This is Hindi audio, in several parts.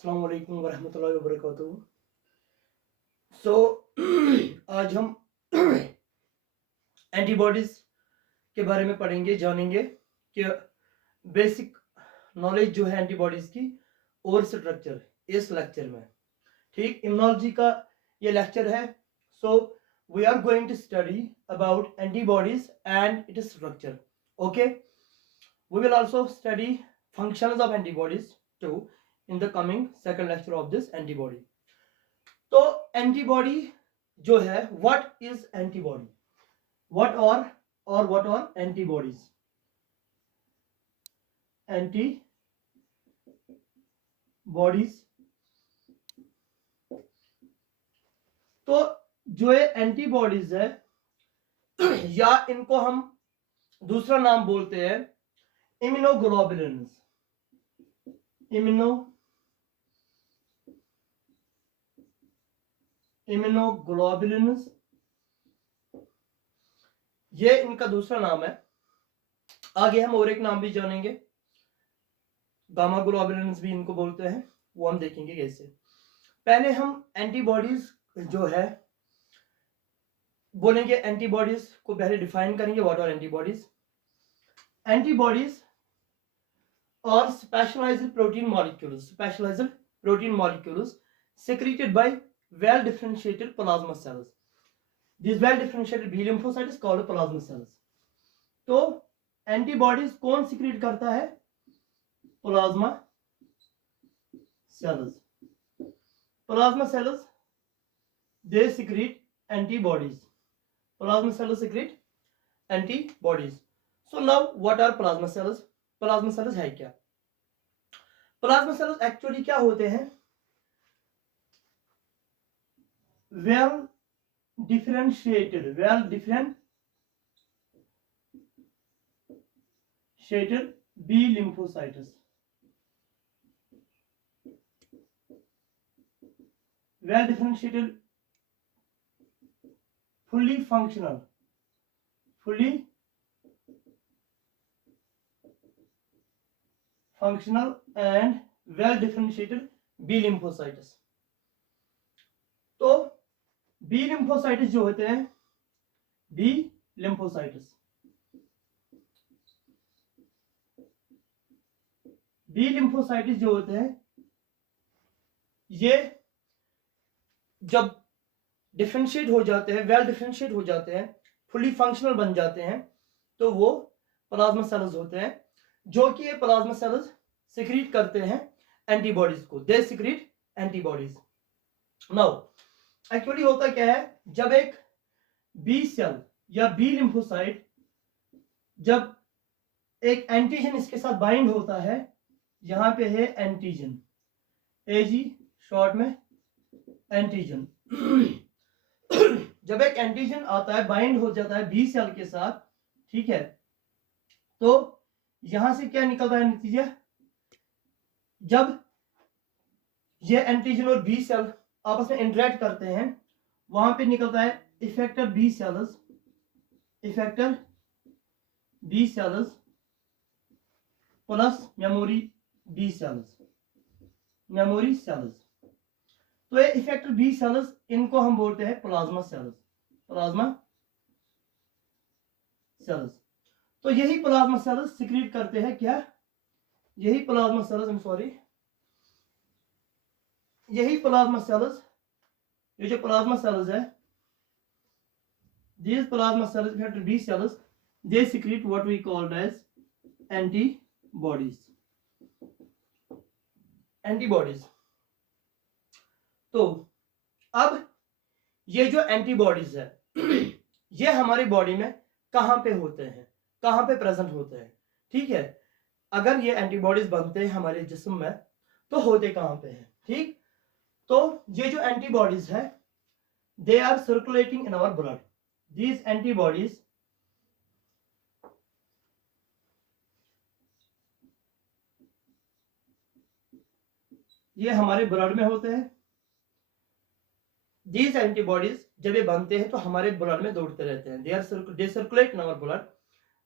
अस्सलाम वालेकुम वरहमतुल्लाहि वबरकातुहू। सो आज हम एंटीबॉडीज के बारे में पढ़ेंगे, जानेंगे कि बेसिक नॉलेज जो है एंटीबॉडीज की और स्ट्रक्चर इस लेक्चर में। ठीक, इम्यूनोलॉजी का ये लेक्चर है। So we are going to study about antibodies and its structure. Okay, we will also study functions of antibodies to in the coming second lecture of this antibody। तो एंटीबॉडी जो है, what is antibody, what are antibodies. Antibodies तो जो ये एंटीबॉडीज है या इनको हम दूसरा नाम बोलते हैं इम्यूनोग्लोबुलिन्स। इम्यूनोग्लोबुलिन्स ये इनका दूसरा नाम है। आगे हम और एक नाम भी जानेंगे, गामा ग्लोबुलिन्स भी इनको बोलते हैं, वो हम देखेंगे कैसे। पहले हम एंटीबॉडीज जो है बोलेंगे, एंटीबॉडीज को पहले डिफाइन करेंगे। What are antibodies. एंटीबॉडीज और specialised protein molecules secreted by well differentiated plasma cells। These well differentiated B lymphocytes called plasma cells। तो एंटीबॉडीज कौन सिक्रीट करता है? Plasma cells. Plasma cells they secrete antibodies. Plasma cells secrete antibodies. So now what are plasma cells. Plasma cells है क्या? प्लाज्मा सेल्स एक्चुअली क्या होते हैं? well differentiated B lymphocytes। well differentiated fully functional and well differentiated B lymphocytes। तो बी लिम्फोसाइट्स जो होते हैं, बी लिम्फोसाइट्स जो होते हैं, ये जब डिफरेंशिएट हो जाते हैं, वेल डिफरेंशिएट हो जाते हैं, फुली फंक्शनल बन जाते हैं, तो वो प्लाज्मा सेल्स होते हैं, जो कि ये प्लाज्मा सेल्स सिक्रीट करते हैं एंटीबॉडीज को। दे सिक्रीट एंटीबॉडीज। नाउ एक्चुअली होता क्या है, जब एक बी सेल या बी लिम्फोसाइट जब एक एंटीजन इसके साथ बाइंड होता है, यहां पे है एंटीजन, एजी शॉर्ट में एंटीजन। जब एक एंटीजन आता है, बाइंड हो जाता है बी सेल के साथ, ठीक है, तो यहां से क्या निकलता है नतीजा? जब ये एंटीजन और बी सेल आपस में इंटरेक्ट करते हैं, वहां पे निकलता है effector B cells plus memory cells. तो ये इफेक्टर बी सेल्स, इनको हम बोलते हैं प्लाज्मा सेल्स। तो यही प्लाज्मा सेल्स सिक्रीट करते हैं क्या? यही प्लाज्मा सेल्स, ये जो प्लाज्मा सेल्स है, these plasma cells, effector B cells, they secrete what we called as antibodies। तो अब ये जो एंटीबॉडीज है ये हमारी बॉडी में कहां पे होते हैं, कहां पे प्रेजेंट होते हैं? ठीक है, अगर ये एंटीबॉडीज बनते हैं हमारे जिस्म में, तो होते कहां पे हैं? ठीक, तो ये जो एंटीबॉडीज है, they are circulating in our blood. These antibodies ये हमारे ब्लड में होते हैं। These antibodies जब ये बनते हैं तो हमारे ब्लड में दौड़ते रहते हैं। They circulate in our blood,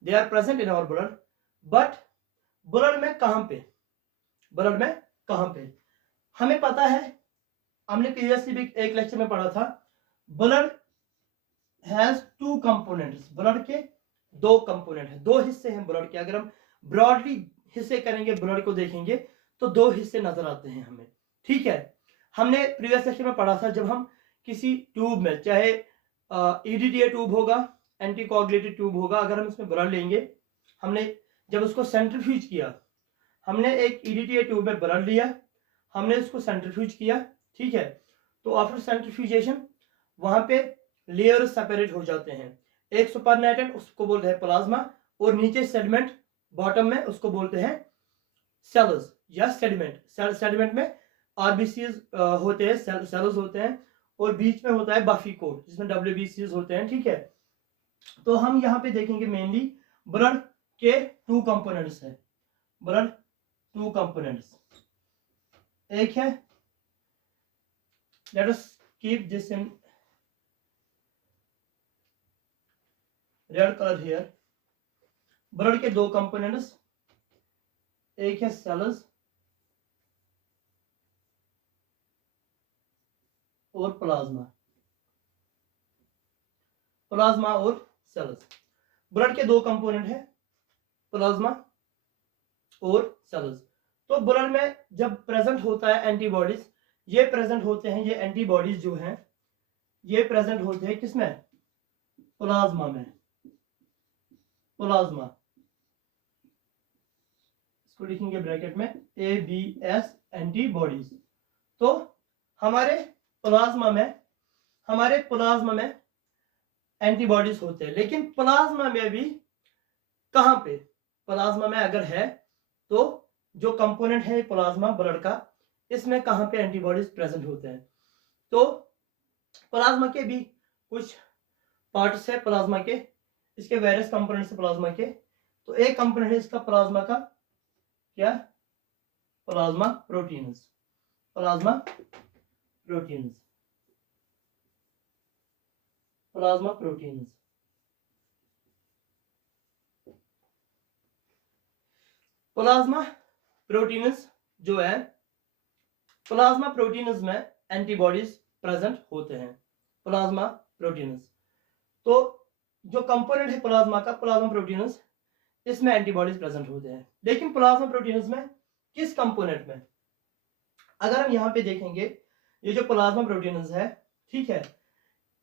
they are present in our blood, but blood में कहां पे? हमें पता है, हमने प्रीवियसली भी एक लेक्चर में पढ़ा था, blood has two components, blood के दो कंपोनेंट है, दो हिस्से हैं ब्लड के। अगर हम ब्रॉडली हिस्से करेंगे, ब्लड को देखेंगे तो दो हिस्से नजर आते हैं हमें, ठीक है। हमने प्रीवियस लेक्चर में पढ़ा था, जब हम किसी ट्यूब में, चाहे ईडीटीए ट्यूब होगा, एंटीकोगुलेटेड ट्यूब होगा, अगर हम इसमें ब्लड लेंगे, हमने जब उसको सेंट्रीफ्यूज किया, हमने एक ईडीटीए ट्यूब में ब्लड लिया, हमने उसको सेंट्रीफ्यूज किया, ठीक है। तो आफ्टर सेंट्रीफ्यूजेशन वहां पे लेयर सेपरेट हो जाते हैं, एक सुपरनेटेड उसको बोलते हैं प्लाज्मा, और नीचे सेडिमेंट बॉटम में उसको बोलते हैं सेल्स या सेडिमेंट। सेडिमेंट में आरबीसीज होते हैं, सेल्स होते हैं, और बीच में होता है बफी कोट जिसमें डब्ल्यूबीसीज होते हैं, ठीक है। तो हम यहाँ पे देखेंगे मेनली ब्लड के टू कंपोनेंट्स है, ब्लड टू कंपोनेंट्स। एक है, let us keep this in red colour here. Blood के दो कंपोनेंट्स, एक है सेल्स और प्लाज्मा, प्लाज्मा और सेल्स। ब्लड के दो कंपोनेंट है, प्लाज्मा और सेल्स। तो ब्लड में जब प्रेजेंट होता है एंटीबॉडीज, ये प्रेजेंट होते हैं, ये एंटीबॉडीज जो हैं ये प्रेजेंट होते हैं किसमें, प्लाज्मा में, प्लाज्मा, इसको लिखेंगे ब्रैकेट में ABS एंटीबॉडीज। तो हमारे प्लाज्मा में एंटीबॉडीज होते हैं, लेकिन प्लाज्मा में भी कहां पे, प्लाज्मा में अगर है तो जो कंपोनेंट है प्लाज्मा ब्लड का, इसमें कहां पे एंटीबॉडीज प्रेजेंट होते हैं। तो प्लाज्मा के भी कुछ पार्ट्स है, प्लाज्मा के, इसके वेरियस कंपोनेंट्स है प्लाज्मा के। तो एक कंपोनेंट है इसका प्लाज्मा का, क्या, plasma proteins, plasma proteins, plasma proteins. Plasma proteins जो है, प्लाज्मा प्रोटीन्स में एंटीबॉडीज प्रेजेंट होते हैं, प्लाज्मा प्रोटीन्स। तो जो कंपोनेंट है प्लाज्मा का, प्लाज्मा प्रोटीन्स, इसमें एंटीबॉडीज प्रेजेंट होते हैं। लेकिन प्लाज्मा प्रोटीन्स में किस कंपोनेंट में, अगर हम यहाँ पे देखेंगे, ये जो प्लाज्मा प्रोटीन्स है, ठीक है,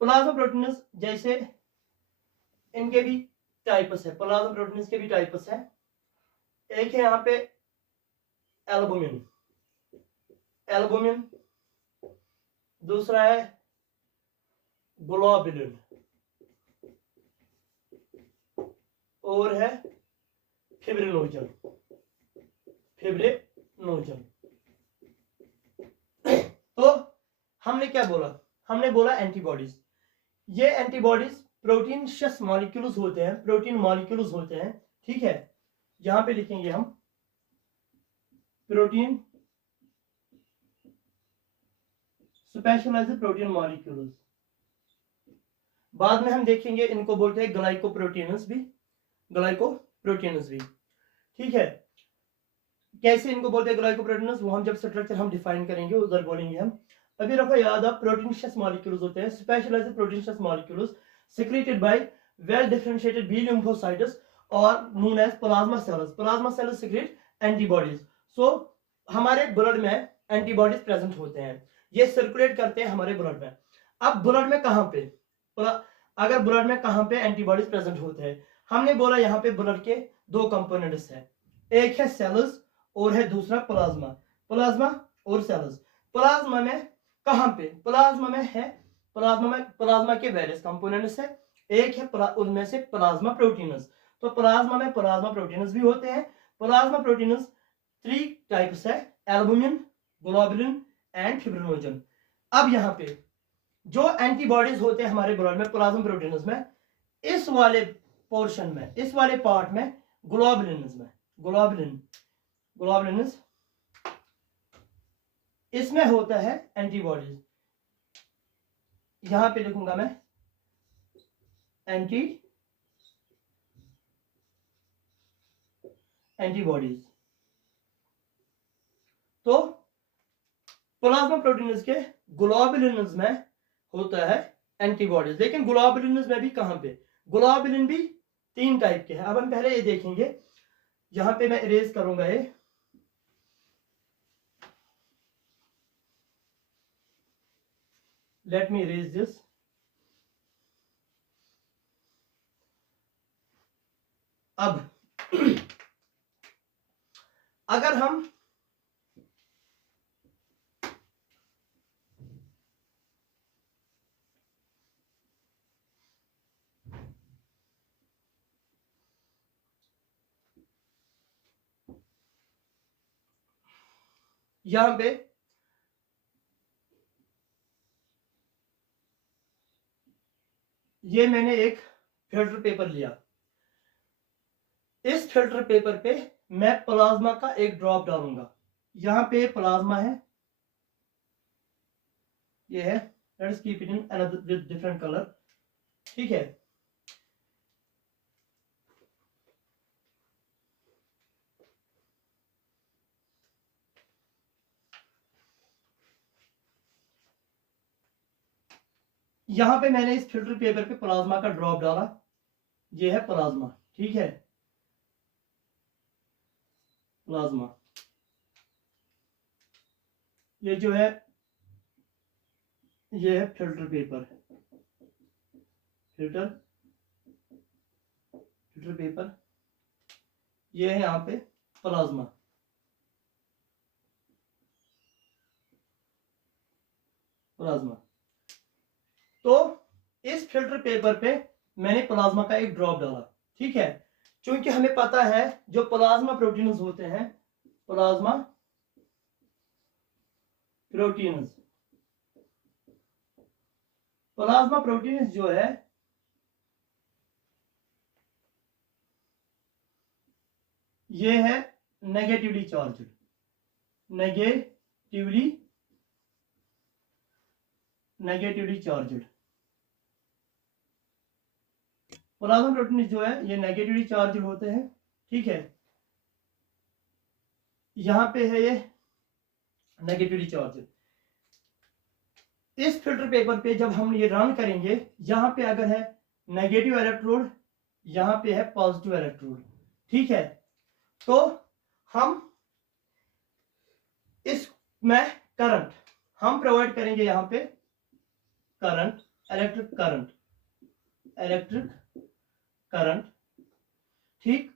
प्लाज्मा प्रोटीन्स जैसे इनके भी टाइप्स है, प्लाज्मा प्रोटीन्स के भी टाइप्स है। एक है यहाँ पे एल्बुमिन, एल्बुमिन, दूसरा है ग्लोबुलिन, और है फिब्रिनोजन, फिब्रिनोजन। तो हमने क्या बोला, हमने बोला एंटीबॉडीज। ये एंटीबॉडीज प्रोटीनशियस मॉलिक्यूल्स होते हैं, प्रोटीन मॉलिक्यूल्स होते हैं, ठीक है। यहां पे लिखेंगे हम प्रोटीन स्पेशलाइज्ड प्रोटीन मॉलिक्यूल्स। बाद में हम देखेंगे इनको बोलते हैं ग्लाइकोप्रोटीन्स भी, ग्लाइकोप्रोटीन्स भी, ठीक है। कैसे इनको बोलते हैं ग्लाइकोप्रोटीन्स, वो हम जब स्ट्रक्चर हम डिफाइन करेंगे उधर बोलेंगे हम। अभी रखो याद, आप प्रोटीनशियस मॉलिक्यूल्स होते हैं, specialised proteinaceous molecules secreted by well differentiated B lymphocytes or known as plasma cells. Plasma cells secrete antibodies. So हमारे ब्लड में एंटीबॉडीज प्रेजेंट होते हैं, ये सर्कुलेट करते हैं हमारे ब्लड में। अब ब्लड में कहां पे, अगर ब्लड में कहां पे एंटीबॉडीज प्रेजेंट होते हैं, हमने बोला यहाँ पे ब्लड के दो कंपोनेंट्स हैं, एक है सेल्स और है दूसरा प्लाज्मा, प्लाज्मा और सेल्स। प्लाज्मा में कहां पे, प्लाज्मा में है, प्लाज्मा के वेरियस कंपोनेंट्स है, एक है उनमें से प्लाज्मा प्रोटीन्स। तो प्लाज्मा में प्लाज्मा प्रोटीन्स भी होते हैं। प्लाज्मा प्रोटीन्स 3 टाइप्स है, एल्बुमिन, ग्लोबुलिन एंड फिब्रिनोजन। अब यहाँ पे जो एंटीबॉडीज होते हैं हमारे ब्लड में प्लाज्मा प्रोटीन्स में, इस वाले पोर्शन में, इस वाले पार्ट में ग्लोबुलिन्स में, ग्लोबुलिन्स इसमें होता है एंटीबॉडीज। यहां पे लिखूंगा मैं एंटीबॉडीज। तो प्लाज्मा प्रोटीन्स के ग्लोबुलिन्स में होता है एंटीबॉडीज, लेकिन ग्लोबुलिन्स में भी कहां पे, ग्लोबुलिन भी 3 टाइप के हैं। अब हम पहले ये देखेंगे, यहां पे मैं इरेज करूंगा ये, लेट मी इरेज दिस। अब अगर हम यहां पे ये मैंने एक फिल्टर पेपर लिया, इस फिल्टर पेपर पे मैं प्लाज्मा का एक ड्रॉप डालूंगा। यहां पे प्लाज्मा है, ये है, let's keep it in another with different colour, ठीक है। यहां पे मैंने इस फिल्टर पेपर पे प्लाज्मा का ड्रॉप डाला, ये है प्लाज्मा, ठीक है, प्लाज्मा। ये जो है ये है फिल्टर पेपर, फिल्टर पेपर, ये है यहां पे प्लाज्मा, प्लाज्मा। तो इस फिल्टर पेपर पे मैंने प्लाज्मा का एक ड्रॉप डाला, ठीक है। क्योंकि हमें पता है जो प्लाज्मा प्रोटीन्स होते हैं, प्लाज्मा प्रोटीन्स, प्लाज्मा प्रोटीन्स जो है ये है negatively charged, negatively charged. Plasma protein जो है ये नेगेटिवली चार्ज्ड होते हैं, ठीक है। यहां पे है ये नेगेटिवली चार्ज्ड। इस फिल्टर पेपर पे जब हम ये रन करेंगे, यहां पे अगर है नेगेटिव इलेक्ट्रोड, यहां पे है पॉजिटिव इलेक्ट्रोड, ठीक है। तो हम इसमें करंट हम प्रोवाइड करेंगे, यहां पे करंट, इलेक्ट्रिक करंट, ठीक।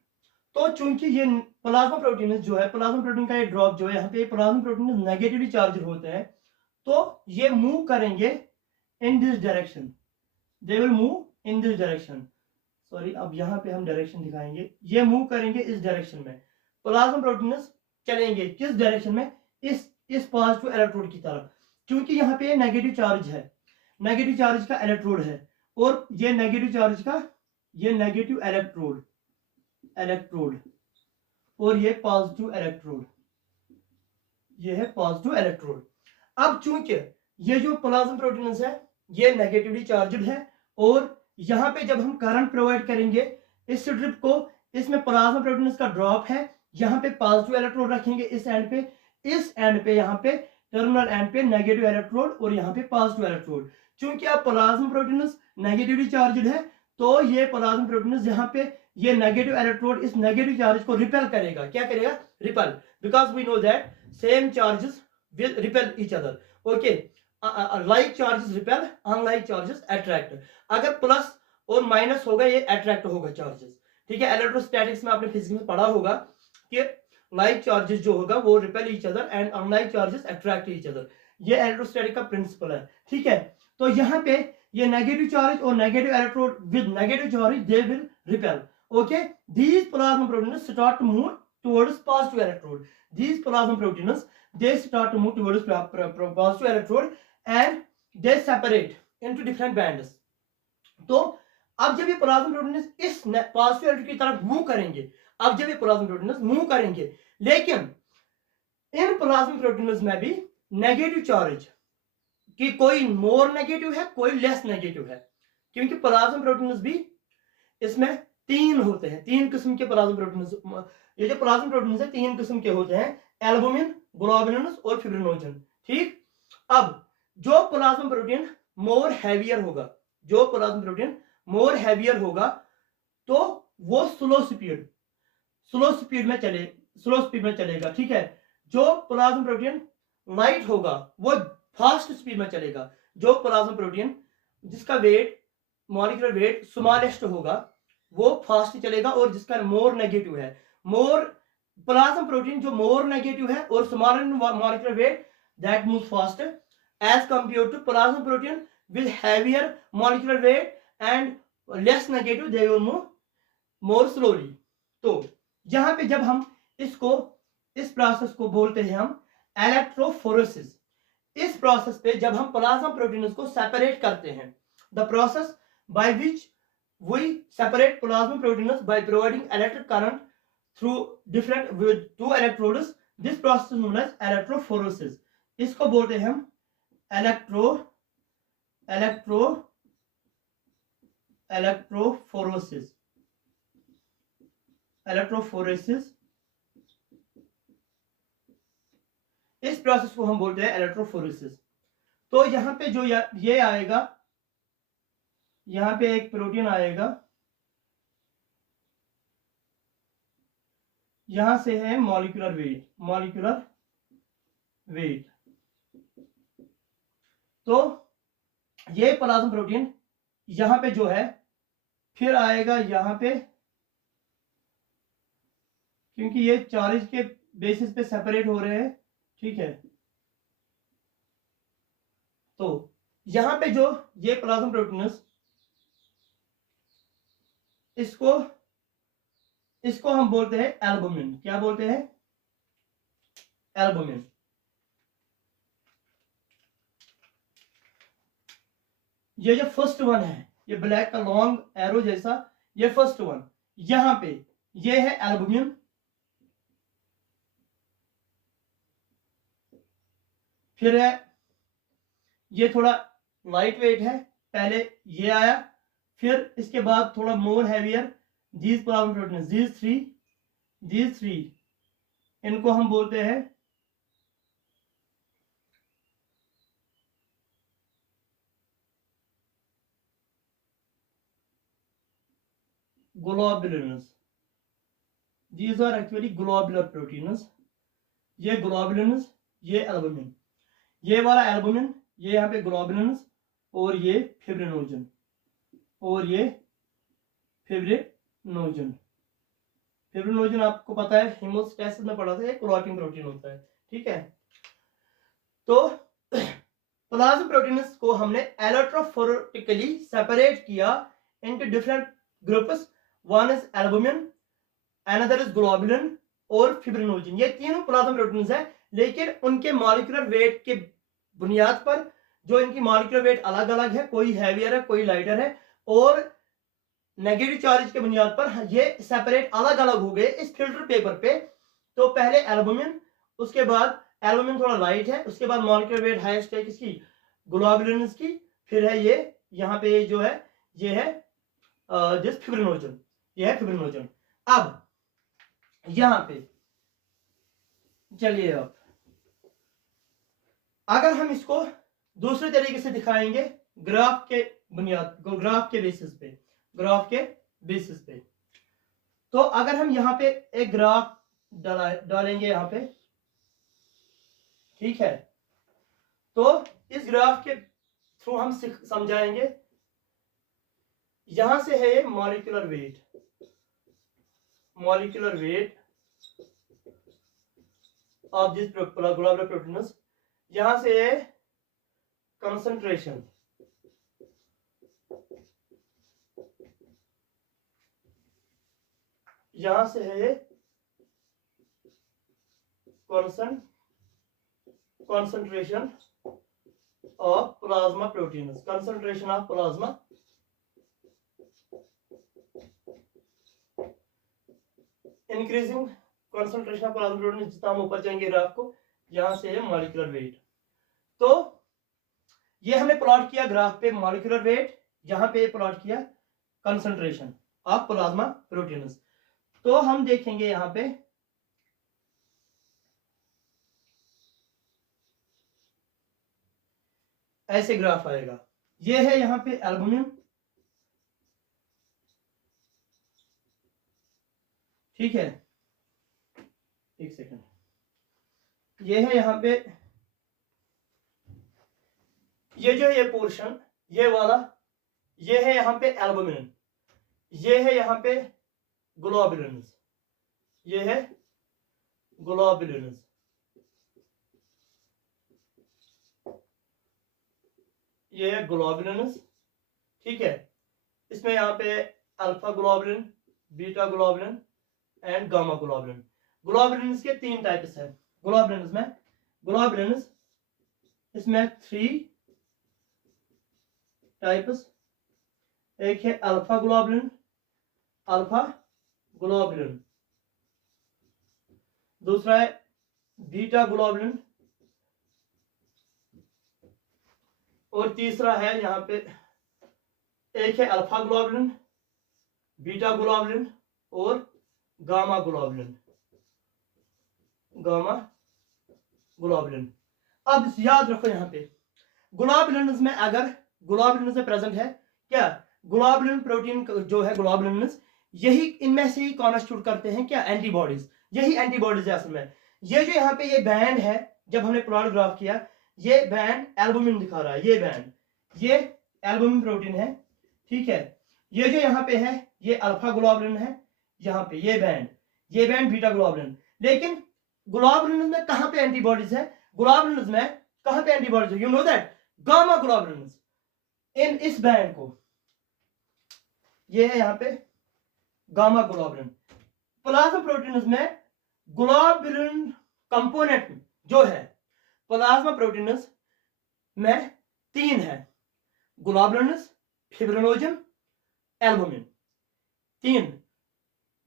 तो चूंकि ये प्लाज्मा प्रोटीन जो है, प्लाज्मा प्रोटीन का ये ड्रॉप जो है, यहाँ पे प्लाज्मा प्रोटीन नेगेटिवली चार्ज होते हैं, तो ये मूव करेंगे in this direction, they will move in this direction, sorry, अब यहाँ पे हम डायरेक्शन दिखाएंगे, ये मूव करेंगे इस डायरेक्शन में, प्लाज्मा प्रोटीन चलेंगे किस डायरेक्शन में, इस पॉजिटिव इलेक्ट्रोड की तरफ, क्योंकि यहाँ पे नेगेटिव चार्ज है, नेगेटिव चार्ज का इलेक्ट्रोड है, और ये नेगेटिव चार्ज का, ये नेगेटिव इलेक्ट्रोड और ये पॉजिटिव इलेक्ट्रोड, ये है पॉजिटिव इलेक्ट्रोड। अब चूंकि ये जो प्लाज्मा प्रोटीन्स है ये नेगेटिवली चार्ज्ड है, और यहां पे जब हम करंट प्रोवाइड करेंगे इस स्ट्रिप को, इसमें प्लाज्मा प्रोटीन्स का ड्रॉप है, यहां पे पॉजिटिव इलेक्ट्रोड रखेंगे इस एंड पे, इस एंड पे यहां पे टर्मिनल एंड पे नेगेटिव इलेक्ट्रोड और यहां पे पॉजिटिव इलेक्ट्रोड। चूंकि अब प्लाज्मा प्रोटीन्स नेगेटिवली चार्ज्ड है, तो ये प्लाज्मा प्रोटीन्स यहाँ पे ये नेगेटिव इलेक्ट्रोड इस नेगेटिव चार्ज को रिपेल करेगा, क्या करेगा, repel, because we know that same charges will repel each other, okay, like charges repel, unlike charges attract. अगर प्लस और माइनस होगा ये अट्रैक्ट होगा चार्जेस, ठीक है। इलेक्ट्रोस्टैटिक्स में आपने फिजिक्स में पढ़ा होगा कि लाइक चार्जेस जो होगा वो repel each other and unlike charges attract each other, ये इलेक्ट्रोस्टैटिक का प्रिंसिपल है, ठीक है। तो यहाँ पे ये नेगेटिव चार्ज और negative electrode with negative charge they will repel, okay, these plasma proteins start to move towards positive electrode, these plasma proteins they start to move towards positive electrode and they separate into different bands। तो अब जब ये प्लाज्मा प्रोटीन्स इस पॉजिटिव इलेक्ट्रोड की तरफ मूव करेंगे, अब जब ये प्लाज्मा प्रोटीन्स मूव करेंगे, लेकिन इन प्लाज्मा प्रोटीन्स में भी नेगेटिव चार्ज कि कोई मोर नेगेटिव है कोई लेस नेगेटिव है, क्योंकि प्लाज्मा प्रोटीन्स भी इसमें 3 होते हैं, 3 किस्म के प्लाज्मा प्रोटीन्स, ये जो प्लाज्मा प्रोटीन्स है 3 किस्म के होते हैं, एल्बुमिन, ग्लोबुलिन्स और फिब्रिनोजन, ठीक। अब जो प्लाज्मा प्रोटीन मोर हैवियर होगा, जो प्लाज्मा प्रोटीन मोर हैवियर होगा तो वो स्लो स्पीड में चलेगा, ठीक है। जो प्लाज्मा प्रोटीन लाइट होगा वो फास्ट स्पीड में चलेगा। जो प्लाज्मा प्रोटीन जिसका वेट मॉलिक्यूलर वेट स्मॉलेस्ट होगा वो फास्ट चलेगा, और जिसका मोर नेगेटिव है, मोर प्लाज्मा प्रोटीन जो मोर नेगेटिव है और smaller molecular weight that move fast as compare to plasma protein with heavier molecular weight and less negative, they will move more slowly. तो यहां पे जब हम इस प्रोसेस को बोलते हैं हम इलेक्ट्रोफोरेसिस। इस प्रोसेस पे जब हम प्लाज्मा प्रोटीन्स को सेपरेट करते हैं, the process by which we separate plasma proteins by providing electric current through different with two electrodes, this process is known as electrophoresis. इसको बोलते हैं हम इलेक्ट्रोफोरेसिस। इस प्रोसेस को हम बोलते हैं इलेक्ट्रोफोरेसिस। तो यहां पे जो ये आएगा, यहां पे एक प्रोटीन आएगा, यहां से है मॉलिक्यूलर वेट। तो ये प्लाज्मा प्रोटीन यहां पे जो है फिर आएगा यहां पे, क्योंकि ये चार्ज के बेसिस पे सेपरेट हो रहे हैं, ठीक है। तो यहां पे जो ये प्लाज्मा प्रोटीन्स इसको हम बोलते हैं एल्बुमिन। क्या बोलते हैं? एल्बुमिन। ये जो फर्स्ट वन है, ये ब्लैक का लॉन्ग एरो जैसा, ये फर्स्ट वन, यहां पे ये है एल्बुमिन। फिर है ये थोड़ा लाइट वेट है, पहले ये आया, फिर इसके बाद थोड़ा more heavier, these plasma proteins, these three इनको हम बोलते हैं globulins. These are actually globular proteins. ये ग्लोबुलिन्स, ये एल्बुमिन, ये वाला एल्बुमिन, ये यहाँ पे ग्लोबुलिन्स, और ये फिब्रिनोजन, और ये फिब्रिनोजन। फिब्रिनोजन आपको पता है, हीमोस्टैसिस में पढ़ा था, क्लॉटिंग प्रोटीन होता है, ठीक है। तो प्लाज्मा प्रोटीन्स को हमने इलेक्ट्रोफोरेटिकली सेपरेट किया into different groups. One is albumin, another is globulin और फिब्रिनोजन। ये तीनों प्लाज्मा प्रोटीन्स है, लेकिन उनके मॉलिक्यूलर वेट के बुनियाद पर जो इनकी मॉलिक्यूलर वेट अलग अलग है, कोई हैवियर है, कोई लाइटर है, और नेगेटिव चार्ज के बुनियाद पर ये सेपरेट अलग अलग हो गए इस फिल्टर पेपर पे। तो पहले एल्बुमिन, उसके बाद एल्बुमिन थोड़ा लाइट है, उसके बाद मॉलिक्यूलर वेट हाईएस्ट है किसकी? ग्लोबुलिन्स की। फिर है ये यहाँ पे जो है, ये है जिस फिब्रिनोजन, ये है फिब्रिनोजन। अब यहां पे चलिए, अब अगर हम इसको दूसरे तरीके से दिखाएंगे, ग्राफ के बेसिस पे, तो अगर हम यहां पे एक ग्राफ डालेंगे यहां पे, ठीक है, तो इस ग्राफ के थ्रू हम समझाएंगे। यहां से है molecular weight of this globular proteins, यहां से है कंसंट्रेशन, यहां से है concentration of plasma proteins, concentration of plasma, increasing concentration of plasma proteins। जितना हम ऊपर जाएंगे ग्राफ को, यहां से है मॉलिक्यूलर वेट। तो ये हमने प्लॉट किया ग्राफ पे मॉलिक्यूलर वेट, यहां पे प्लॉट किया कंसंट्रेशन ऑफ प्लाज्मा प्रोटीन्स। तो हम देखेंगे यहां पे ऐसे ग्राफ आएगा। ये है यहाँ पे एल्बुमिन, ठीक है, एक सेकंड, ये है यहाँ पे, ये जो ये पोर्शन, ये वाला, ये है यहाँ पे एल्बुमिन, ये है यहाँ पे ग्लोबुलिन्स, ये है ग्लोबुलिन्स, ये है ग्लोबुलिन्स, ठीक है। इसमें यहाँ पे alpha globulin, beta globulin and gamma globulin. Globulins के 3 टाइप्स है ग्लोबुलिन्स में। ग्लोबुलिन्स इसमें 3 टाइप्स, एक है अल्फा ग्लोबुलिन, अल्फा ग्लोबुलिन, दूसरा है बीटा ग्लोबुलिन, और तीसरा है यहाँ पे, एक है अल्फा ग्लोबुलिन, बीटा ग्लोबुलिन और गामा ग्लोबुलिन, गामा ग्लोबुलिन। अब याद रखो यहाँ पे ग्लोबुलिन्स में, अगर ग्लोबुलिन्स में प्रेजेंट है क्या, ग्लोबुलिन प्रोटीन जो है ग्लोबुलिन्स, यही इनमें से ही कॉन्स्टिट्यूट करते हैं क्या, एंटीबॉडीज। यही एंटीबॉडीज है असल में। ये जो यहाँ पे ये बैंड है, जब हमने प्लॉट ग्राफ किया, ये बैंड एल्बुमिन दिखा रहा है, ये बैंड, ये एल्बुमिन प्रोटीन है, ठीक है। ये जो यहाँ पे है ये अल्फा ग्लोबुलिन है, यहाँ पे ये बैंड बीटा ग्लोबुलिन। लेकिन ग्लोबुलिन में कहाँ पे एंटीबॉडीज है, ग्लोबुलिन में कहाँ पे एंटीबॉडीज है, you know that, gamma globulin in इस बैंड को, ये है यहाँ पे गामा ग्लोबुलिन। प्लाज्मा प्रोटीन्स में ग्लोबुलिन कंपोनेंट जो है प्लाज्मा प्रोटीन्स में 3 है, ग्लोबुलिन्स, फिब्रिनोजन, एल्बुमिन, 3।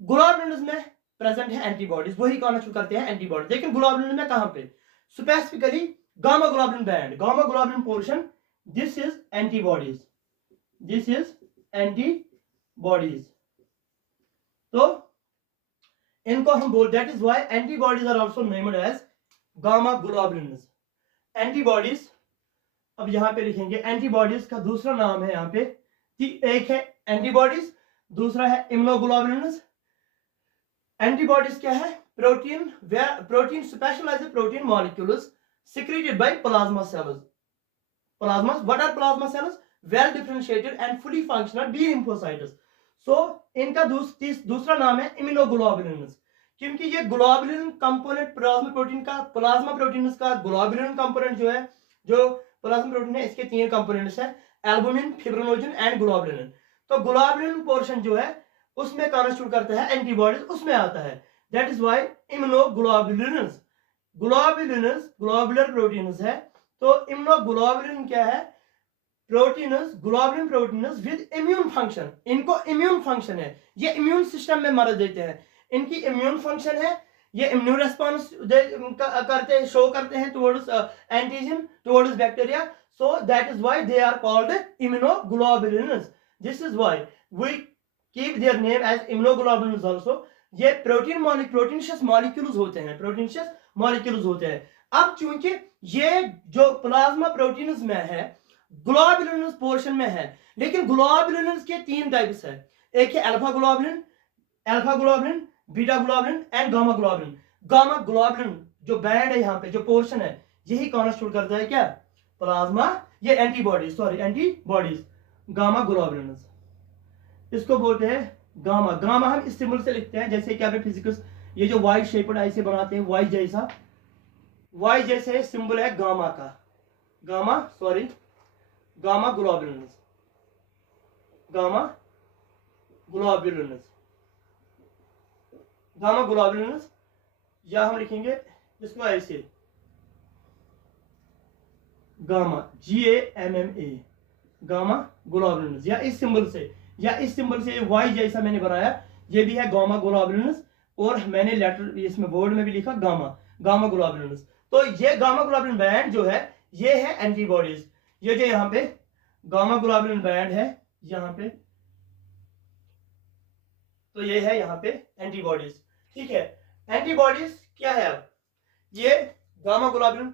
ग्लोबुलिन्स में प्रेजेंट है एंटीबॉडीज, वही कॉन्स्टिट्यूट करते हैं एंटीबॉडीज। लेकिन ग्लोबुलिन में कहां पे, specifically gamma globulin band, gamma globulin portion, this is antibodies, this is antibodies. तो इनको हम बोल, that is why antibodies are also named as gamma globulins. Antibodies, अब यहां पे लिखेंगे एंटीबॉडीज का दूसरा नाम है यहाँ पे, एक है एंटीबॉडीज, दूसरा है इम्यूनोग्लोबुलिन्स। एंटीबॉडीज क्या है, protein specialised protein molecules secreted by plasma cells. Plasmas, what are plasma cells? Well differentiated and fully functional B lymphocytes. So इनका दूसरा नाम है इम्यूनोग्लोबुलिन्स, क्योंकि ये ग्लोबुलिन कंपोनेंट प्लाज्मा प्रोटीन का, प्लाज्मा प्रोटीन्स का ग्लोबुलिन कंपोनेंट जो है, जो प्लाज्मा प्रोटीन है, इसके 3 कंपोनेंट्स है, एल्बुमिन, फिब्रिनोजन एंड ग्लोबुलिन। तो ग्लोबुलिन पोर्शन जो है उसमें कॉन्स्टिट्यूट करता है एंटीबॉडीज, उसमें आता है, that is why immunoglobulins. Globulins globular proteins है, तो इम्यूनोग्लोबुलिन क्या है, proteins, globulin proteins with immune function. इनको इम्यून फंक्शन है, ये इम्यून सिस्टम में मदद देते हैं, इनकी इम्यून फंक्शन है, ये इम्यून रेस्पॉन्स करते हैं, शो करते हैं towards antigen, towards bacteria, so that is why they are called immunoglobulins. This is why we keep their name as immunoglobulins also. ये प्रोटीनियस मॉलिक्यूल्स होते हैं, प्रोटीनियस मॉलिक्यूल्स होते हैं। अब चूंकि ये जो प्लाज्मा प्रोटीन्स में है, ग्लोबुलिन्स पोर्शन में है, लेकिन ग्लोबुलिन्स के 3 टाइप्स है, एक है alpha globulin, beta globulin and gamma globulin. Gamma globulin जो बैंड है यहाँ पे, जो पोर्शन है, यही कॉन्स्टिट्यूट करता है क्या, प्लाज्मा, ये एंटीबॉडीज गामा ग्लोबुलिन्स, इसको बोलते हैं गामा। गामा हम इस सिंबल से लिखते हैं, जैसे कि आपने फिजिक्स, ये जो वाई शेप्ड ऐसे बनाते हैं, वाई जैसे सिंबल है गामा का, गामा ग्लोबुलिन्स, या हम लिखेंगे इसको ऐसे, गामा, GAMMA, गामा ग्लोबुलिन्स, या इस सिंबल से वाई जैसा मैंने बनाया, ये भी है गामा ग्लोबुलिन्स, और मैंने लेटर इसमें बोर्ड में भी लिखा गामा ग्लोबुलिन्स। तो ये गामा ग्लोबुलिन बैंड जो है, ये है एंटीबॉडीज। ये जो यहाँ पे गामा ग्लोबुलिन बैंड है यहाँ पे, तो ये है यहाँ पे एंटीबॉडीज, ठीक है। एंटीबॉडीज क्या है, अब ये गामा ग्लोबुलिन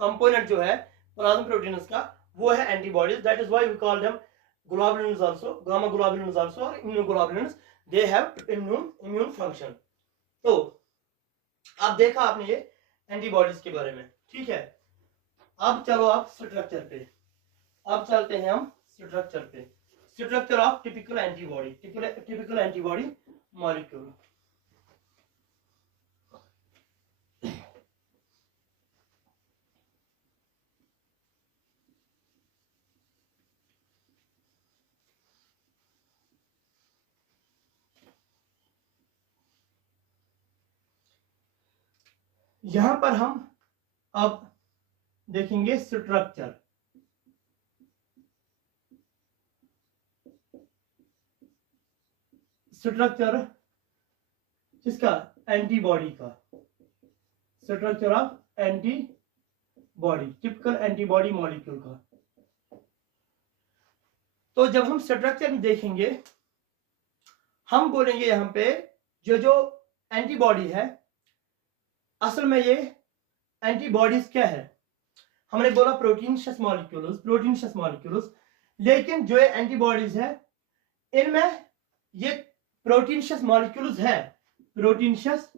कंपोनेंट जो है प्लाज्मा प्रोटीन्स का, वो है antibodies. That is why we call them globulins also, gamma globulins also, और immunoglobulins. They have immune function. तो अब देखा आपने ये एंटीबॉडीज के बारे में, ठीक है. अब चलो आप स्ट्रक्चर पे, अब चलते हैं हम स्ट्रक्चर पे. Structure of typical antibody, typical antibody molecule. यहां पर हम अब देखेंगे स्ट्रक्चर. स्ट्रक्चर किसका? एंटीबॉडी का. Structure of antibody, typical antibody molecule का. तो जब हम स्ट्रक्चर में देखेंगे, हम बोलेंगे यहां पे जो एंटीबॉडी है, असल में ये एंटीबॉडीज क्या है? हमने बोला प्रोटीनशियस मॉलिक्यूल्स. लेकिन जो ये एंटीबॉडीज है, इनमें ये प्रोटीनशियस मॉलिक्यूल्स है, प्रोटीनशियस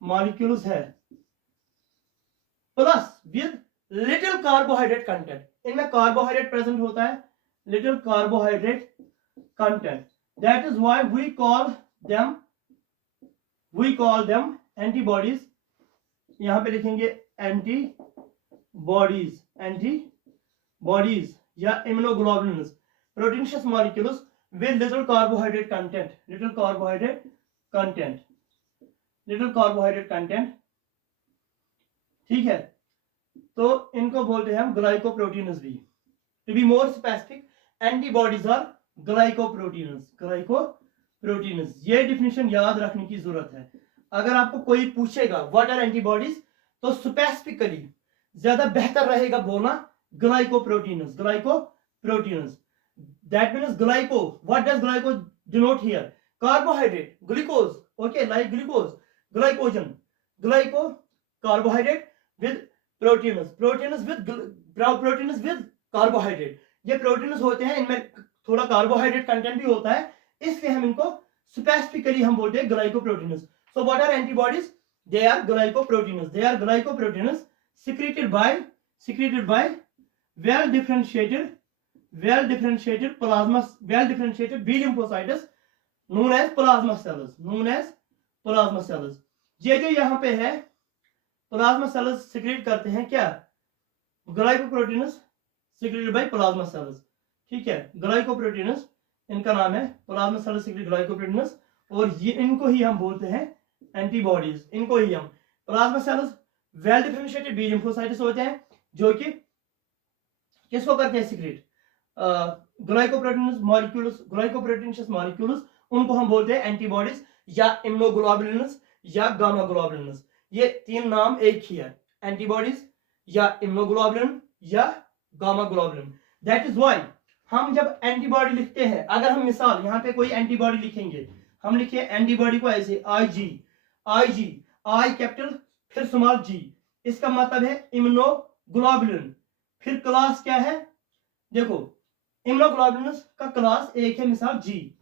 मॉलिक्यूल्स है, plus with little carbohydrate content. इनमें कार्बोहाइड्रेट प्रेजेंट होता है, little carbohydrate content. That is why we call them antibodies. यहां पे लिखेंगे एंटीबॉडीज या immunoglobulins, proteinaceous molecules with little carbohydrate content. ठीक है. तो इनको बोलते हैं हम ग्लाइकोप्रोटीन्स भी. To be more specific, antibodies are glycoproteins. ये डिफिनेशन याद रखने की जरूरत है. अगर आपको कोई पूछेगा व्हाट आर एंटीबॉडीज, तो स्पेसिफिकली ज्यादा बेहतर रहेगा बोलना glycoproteins. That means glyco. What does glyco denote here? Carbohydrate, glucose. Okay, like glucose, glycogen, glyco, carbohydrate with proteins. Proteins with carbohydrate. ये proteins होते हैं, इनमें थोड़ा carbohydrate content भी होता है, इसलिए हम इनको specifically हम बोलते हैं glycoproteins. So what are antibodies? They are glycoproteins secreted by well differentiated B lymphocytes known as plasma cells. ये जो यहाँ पे है प्लाज्मा सेल्स सिक्रेट करते हैं क्या? Glycoproteins secreted by plasma cells. ठीक है, ग्लाइकोप्रोटीन्स इनका नाम है, प्लाज्मा सेल्स सिक्रेटेड ग्लाइकोप्रोटीन्स. और ये इनको ही हम बोलते हैं एंटीबॉडीज. इनको ही हम plasma cells well differentiated B lymphocytes होते हैं, जो कि किसको करते हैं सिक्रेट? ग्लाइकोप्रोटीनशियस मॉलिक्यूल्स. उनको हम बोलते हैं एंटीबॉडीज या इम्यूनोग्लोबुलिन्स या गामा ग्लोबुलिन्स. ये तीन नाम एक ही है, एंटीबॉडीज या इम्यूनोग्लोबुलिन या gamma globulin. That is why हम जब एंटीबॉडी लिखते हैं, अगर हम मिसाल यहाँ पे कोई एंटीबॉडी लिखेंगे, हम लिखे एंटीबॉडी को ऐसे आई कैपिटल फिर स्मॉल जी, इसका मतलब है इम्यूनोग्लोबुलिन. फिर क्लास क्या है? देखो, इम्यूनोग्लोबुलिन्स का क्लास एक है, मिसाल जी,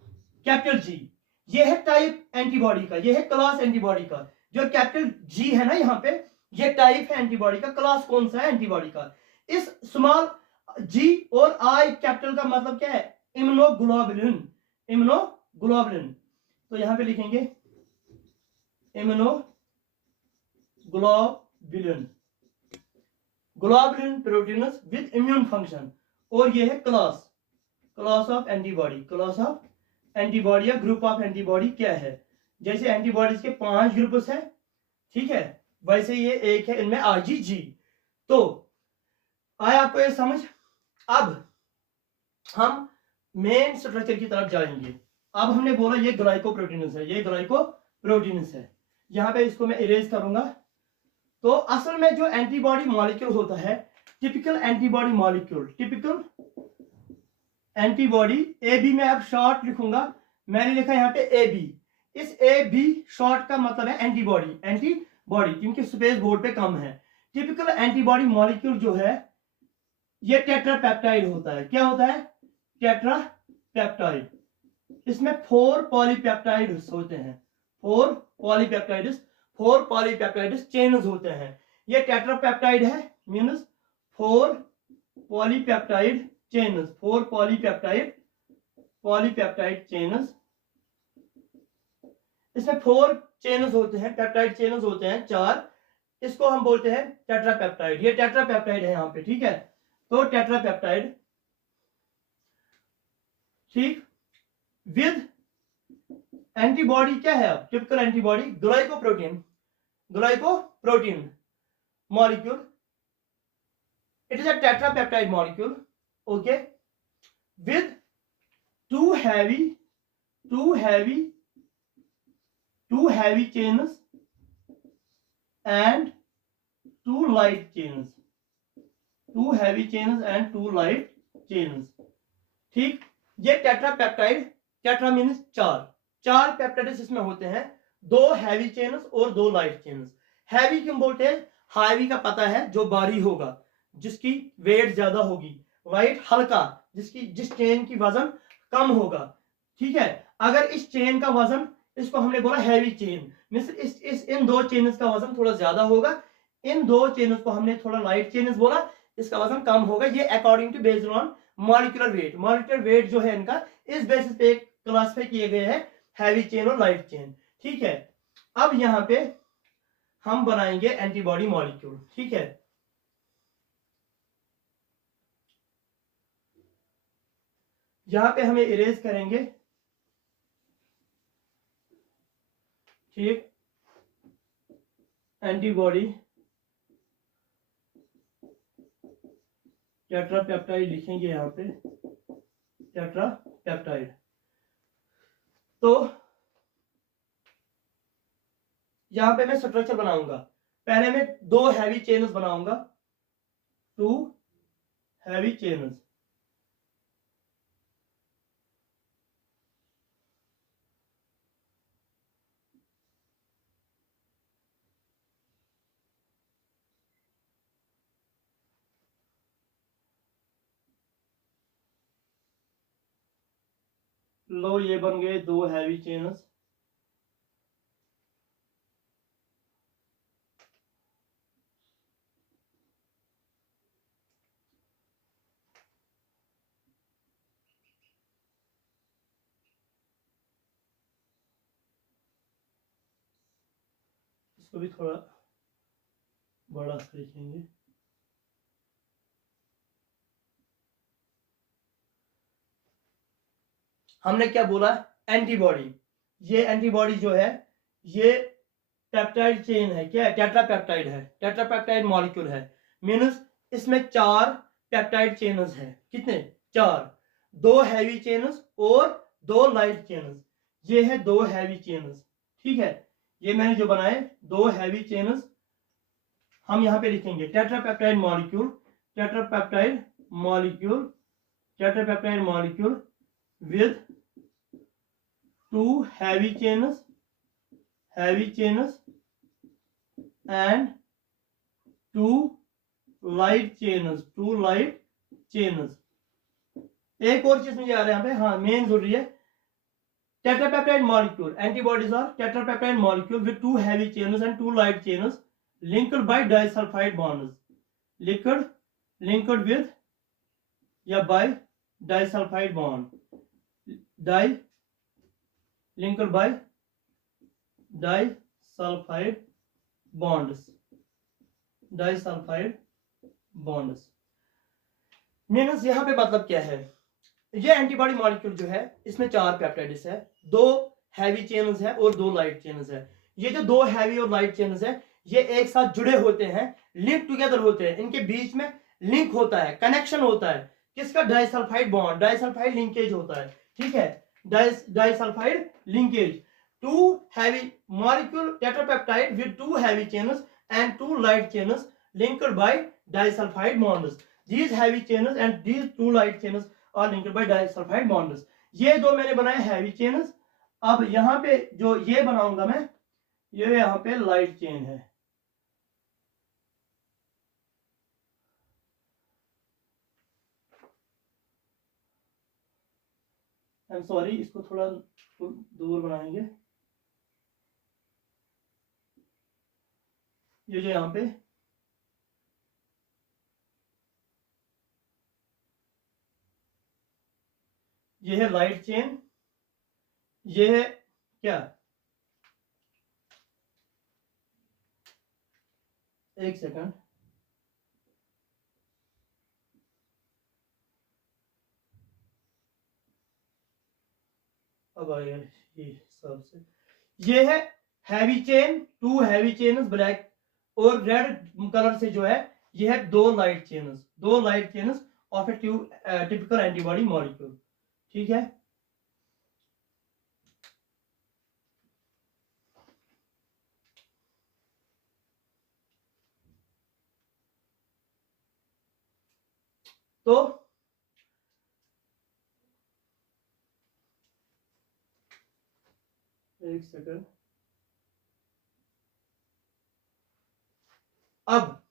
कैपिटल जी. ये है टाइप एंटीबॉडी का, ये है क्लास एंटीबॉडी का. जो कैपिटल जी है ना यहाँ पे, ये टाइप है एंटीबॉडी का. क्लास कौन सा है एंटीबॉडी का? इस स्मॉल जी और आई कैपिटल का मतलब क्या है? इम्यूनोग्लोबुलिन. तो यहाँ पे लिखेंगे immunoglobulin, globulin proteins with immune function. और ये है क्लास ऑफ एंटीबॉडी या ग्रुप ऑफ एंटीबॉडी क्या है? जैसे एंटीबॉडीज के 5 ग्रुप्स हैं, ठीक है, वैसे ये एक है, इनमें आईजीजी. तो आया आपको ये समझ? अब हम मेन स्ट्रक्चर की तरफ जाएंगे. अब हमने बोला ये ग्लाइकोप्रोटीन्स है, यहां पे इसको मैं इरेज करूंगा. तो असल में जो एंटीबॉडी मॉलिक्यूल होता है, टिपिकल एंटीबॉडी ए बी में अब शॉर्ट लिखूंगा. मैंने लिखा यहाँ पे ए बी. इस ए बी शॉर्ट का मतलब है एंटीबॉडी बॉडी, क्योंकि स्पेस बोर्ड पे कम है। टिपिकल एंटीबॉडी मॉलिक्यूल जो है ये टेट्रापेप्टाइड होता है। क्या होता है? टेट्रापेप्टाइड। इसमें 4 पॉलीपेप्टाइड्स होते हैं। 4 पॉलीपेप्टाइड्स चेन्स होते हैं। ये टेट्रापेप्टाइड है, means 4 polypeptide chains, 4 polypeptide chains. इसमें 4 चेन्स होते हैं, पेप्टाइड चेन्स होते हैं 4। इसको हम बोलते हैं टेट्रापेप्टाइड। ये टेट्रापेप्टाइड है यहाँ पे, ठीक है। तो टेट्रापेप्टाइड, ठीक। विद एंटीबॉडी क्या है? अब typical antibody glycoprotein molecule. It is a tetrapeptide molecule, okay, with two heavy chains and 2 light chains, 2 heavy chains and 2 light chains, ठीक। ये टेट्रापेप्टाइड, टेट्रा मीन्स 4 पेप्टाइड्स इसमें होते हैं, 2 हैवी चेन्स और 2 लाइट चेन्स। हैवी क्यों बोलते हैं? हैवी का पता है, जो भारी होगा, जिसकी वेट ज्यादा होगी। लाइट हल्का, जिस चेन की वजन कम होगा, ठीक है। अगर इस चेन का वजन, इसको हमने बोला हैवी चेन, मींस इन 2 चेन्स का वजन थोड़ा ज्यादा होगा। इन 2 चेन्स को हमने थोड़ा लाइट चेन्स बोला, इसका वजन कम होगा। ये according to based on molecular weight. Molecular weight जो है इनका, इस बेसिस पे क्लासिफाई किए गए हैं, हैवी चेन और लाइट चेन, ठीक है। अब यहां पे हम बनाएंगे एंटीबॉडी मॉलिक्यूल, ठीक है। यहां पे हमें इरेज करेंगे, ठीक। एंटीबॉडी टेट्रापेप्टाइड लिखेंगे यहां पे, टेट्रापेप्टाइड। तो यहां पे मैं स्ट्रक्चर बनाऊंगा। पहले मैं 2 हैवी चेन्स बनाऊंगा, 2 हैवी चेन्स। लो, ये बन गए 2 हैवी चेन्स। इसको भी थोड़ा बड़ा लिखेंगे। हमने क्या बोला? एंटीबॉडी। ये एंटीबॉडी जो है, ये पेप्टाइड चेन है। क्या है? टेट्रापेप्टाइड है, टेट्रापेप्टाइड मॉलिक्यूल है। मींस इसमें 4 पेप्टाइड चेन्स है। कितने? 4। 2 हैवी चेन्स और 2 लाइट चेन्स। ये है 2 हैवी चेन्स, ठीक है। ये मैंने जो बनाए 2 हैवी चेन्स, हम यहां पे लिखेंगे tetrapeptide molecule, tetrapeptide molecule, tetrapeptide molecule with 2 heavy chains and 2 light chains, 2 light chains। एक और चीज मुझे आ रहा है यहाँ पे, हाँ, मेन जरूरी है। Tetrapeptide molecule, antibodies are tetrapeptide molecule with 2 heavy chains and 2 light chains linked by disulfide bonds, linked with या by disulfide bond, linked by disulfide bonds, means यहां पे मतलब क्या है? ये एंटीबॉडी मॉलिक्यूल जो है, इसमें 4 पेप्टाइड्स है, 2 हैवी चेन्स है और 2 लाइट चेन्स है। ये जो 2 हैवी और लाइट चेन्स है, ये एक साथ जुड़े होते हैं, लिंक टुगेदर होते हैं। इनके बीच में लिंक होता है, कनेक्शन होता है। किसका? डाइसल्फाइड बॉन्ड, डाइसल्फाइड लिंकेज होता है, ठीक है। Disulphide linkage. 2 heavy molecule tetrapeptide with 2 heavy chains and 2 light chains linked by disulfide bonds. These heavy chains and these 2 light chains are linked by disulfide bonds. ये 2 मैंने बनाए हैवी चेन्स। अब यहाँ पे जो ये बनाऊंगा मैं, ये यहाँ पे लाइट चेन है, आई एम सॉरी, इसको थोड़ा दूर बनाएंगे। ये जो यहाँ पे ये है लाइट चेन, ये है क्या, एक सेकंड, अब आया ये सबसे, ये है heavy chain, 2 heavy chains black और रेड कलर से जो है, ये है 2 light chains of A typical antibody molecule. ठीक है, तो एक सेकंड, अब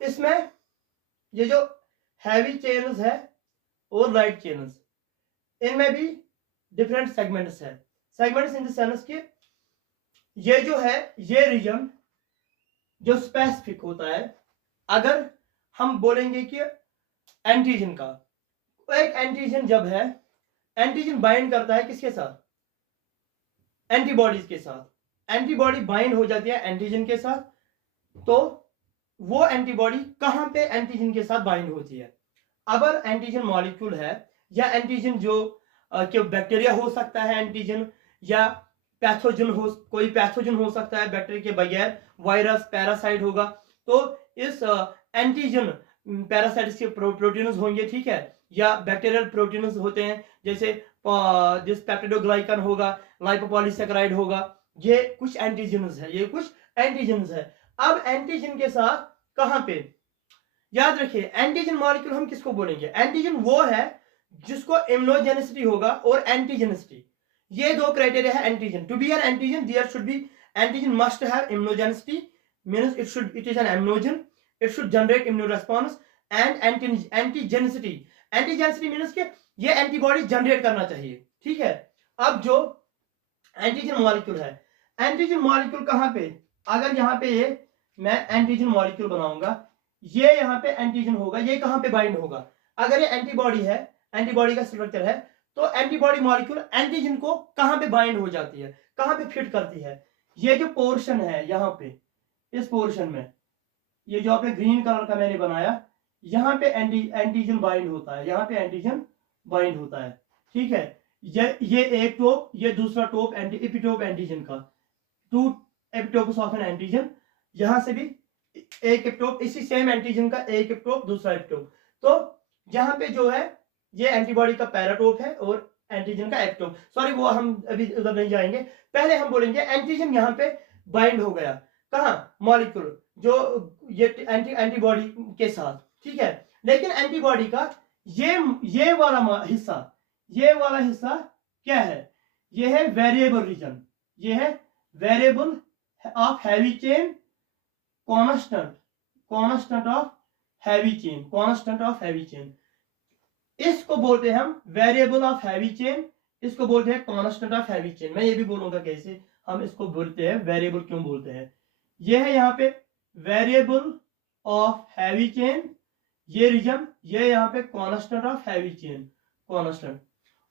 इसमें ये जो हैवी चेन्स है और लाइट चेन्स, इनमें भी डिफरेंट सेगमेंट्स है। सेगमेंट्स इन द सेंस कि ये जो है, ये रीजन जो स्पेसिफिक होता है, अगर हम बोलेंगे कि एंटीजन का, एक एंटीजन जब है, एंटीजन बाइंड करता है किसके साथ, एंटीबॉडीज के साथ। एंटीबॉडी बाइंड हो जाती है एंटीजन के साथ, तो वो एंटीबॉडी कहां पे एंटीजन के साथ बाइंड होती है। अगर एंटीजन मॉलिक्यूल है, या एंटीजन जो बैक्टीरिया हो सकता है एंटीजन, या पैथोजन हो, कोई पैथोजन हो सकता है बैक्टीरिया के बगैर, वायरस, पैरासाइट होगा, तो इस एंटीजन पैरासाइट्स के प्रोटीन्स होंगे, ठीक है, या बैक्टीरियल प्रोटीन्स होते हैं, जैसे जिस पेप्टिडोग्लाइकन होगा, लाइपोपॉलीसेकेराइड होगा, ये कुछ एंटीजन्स है, ये कुछ एंटीजन्स है। अब एंटीजन के साथ कहां पे, याद रखिए एंटीजन मॉलिक्यूल हम किसको बोलेंगे, एंटीजन वो है जिसको इम्यूनोजेनिसिटी होगा और एंटीजेनिसिटी, ये दो क्राइटेरिया है antigen. To be an antigen there should be, antigen must have immunogenicity, means it is an immunogen, it should generate immune response, and antigenicity, antigenicity means कि ये एंटीबॉडी जनरेट करना चाहिए। ठीक है, अब जो एंटीजन मॉलिक्यूल है, एंटीजन मॉलिक्यूल कहां पे, अगर यहां पे ये मैं एंटीजन मॉलिक्यूल बनाऊंगा, ये यहाँ पे एंटीजन होगा, ये कहां पे बाइंड होगा, अगर ये एंटीबॉडी है, एंटीबॉडी का स्ट्रक्चर है, तो एंटीबॉडी मॉलिक्यूल एंटीजन को कहां पे बाइंड हो जाती है, कहां पे फिट करती है, ये जो पोर्शन है यहाँ पे, इस पोर्शन में, ये जो आपने ग्रीन कलर का मैंने बनाया, यहाँ पे एंटीजन बाइंड होता है, यहाँ पे एंटीजन बाइंड होता है। ठीक है, ये एक टोप, ये दूसरा टोप एपिटोप एंटीजन का, 2 एपिटोप्स ऑफ एन एंटीजन, यहां से भी एक एपिटोप, इसी सेम एंटीजन का एक एपिटोप, दूसरा एपिटोप, तो यहां पे जो है ये एंटीबॉडी का पैराटोप है और एंटीजन का एपिटोप। सॉरी, वो हम अभी उधर नहीं जाएंगे, पहले हम बोलेंगे एंटीजन यहां पे बाइंड हो गया, कहां, मॉलिक्यूल जो ये एंटीबॉडी के साथ। ठीक है, लेकिन एंटीबॉडी का ये वाला हिस्सा, ये वाला हिस्सा क्या है, ये है वेरिएबल रीजन, ये है variable of heavy chain, constant of heavy chain, constant of heavy chain, इसको बोलते हैं हम वेरिएबल ऑफ हैवी चेन, इसको बोलते हैं कांस्टेंट ऑफ हैवी चेन। मैं ये भी बोलूंगा कैसे हम इसको बोलते हैं, वेरिएबल क्यों बोलते हैं। ये है यहाँ पे वेरिएबल ऑफ हैवी चेन, ये रीजन, ये यहाँ पे constant of heavy chain, constant,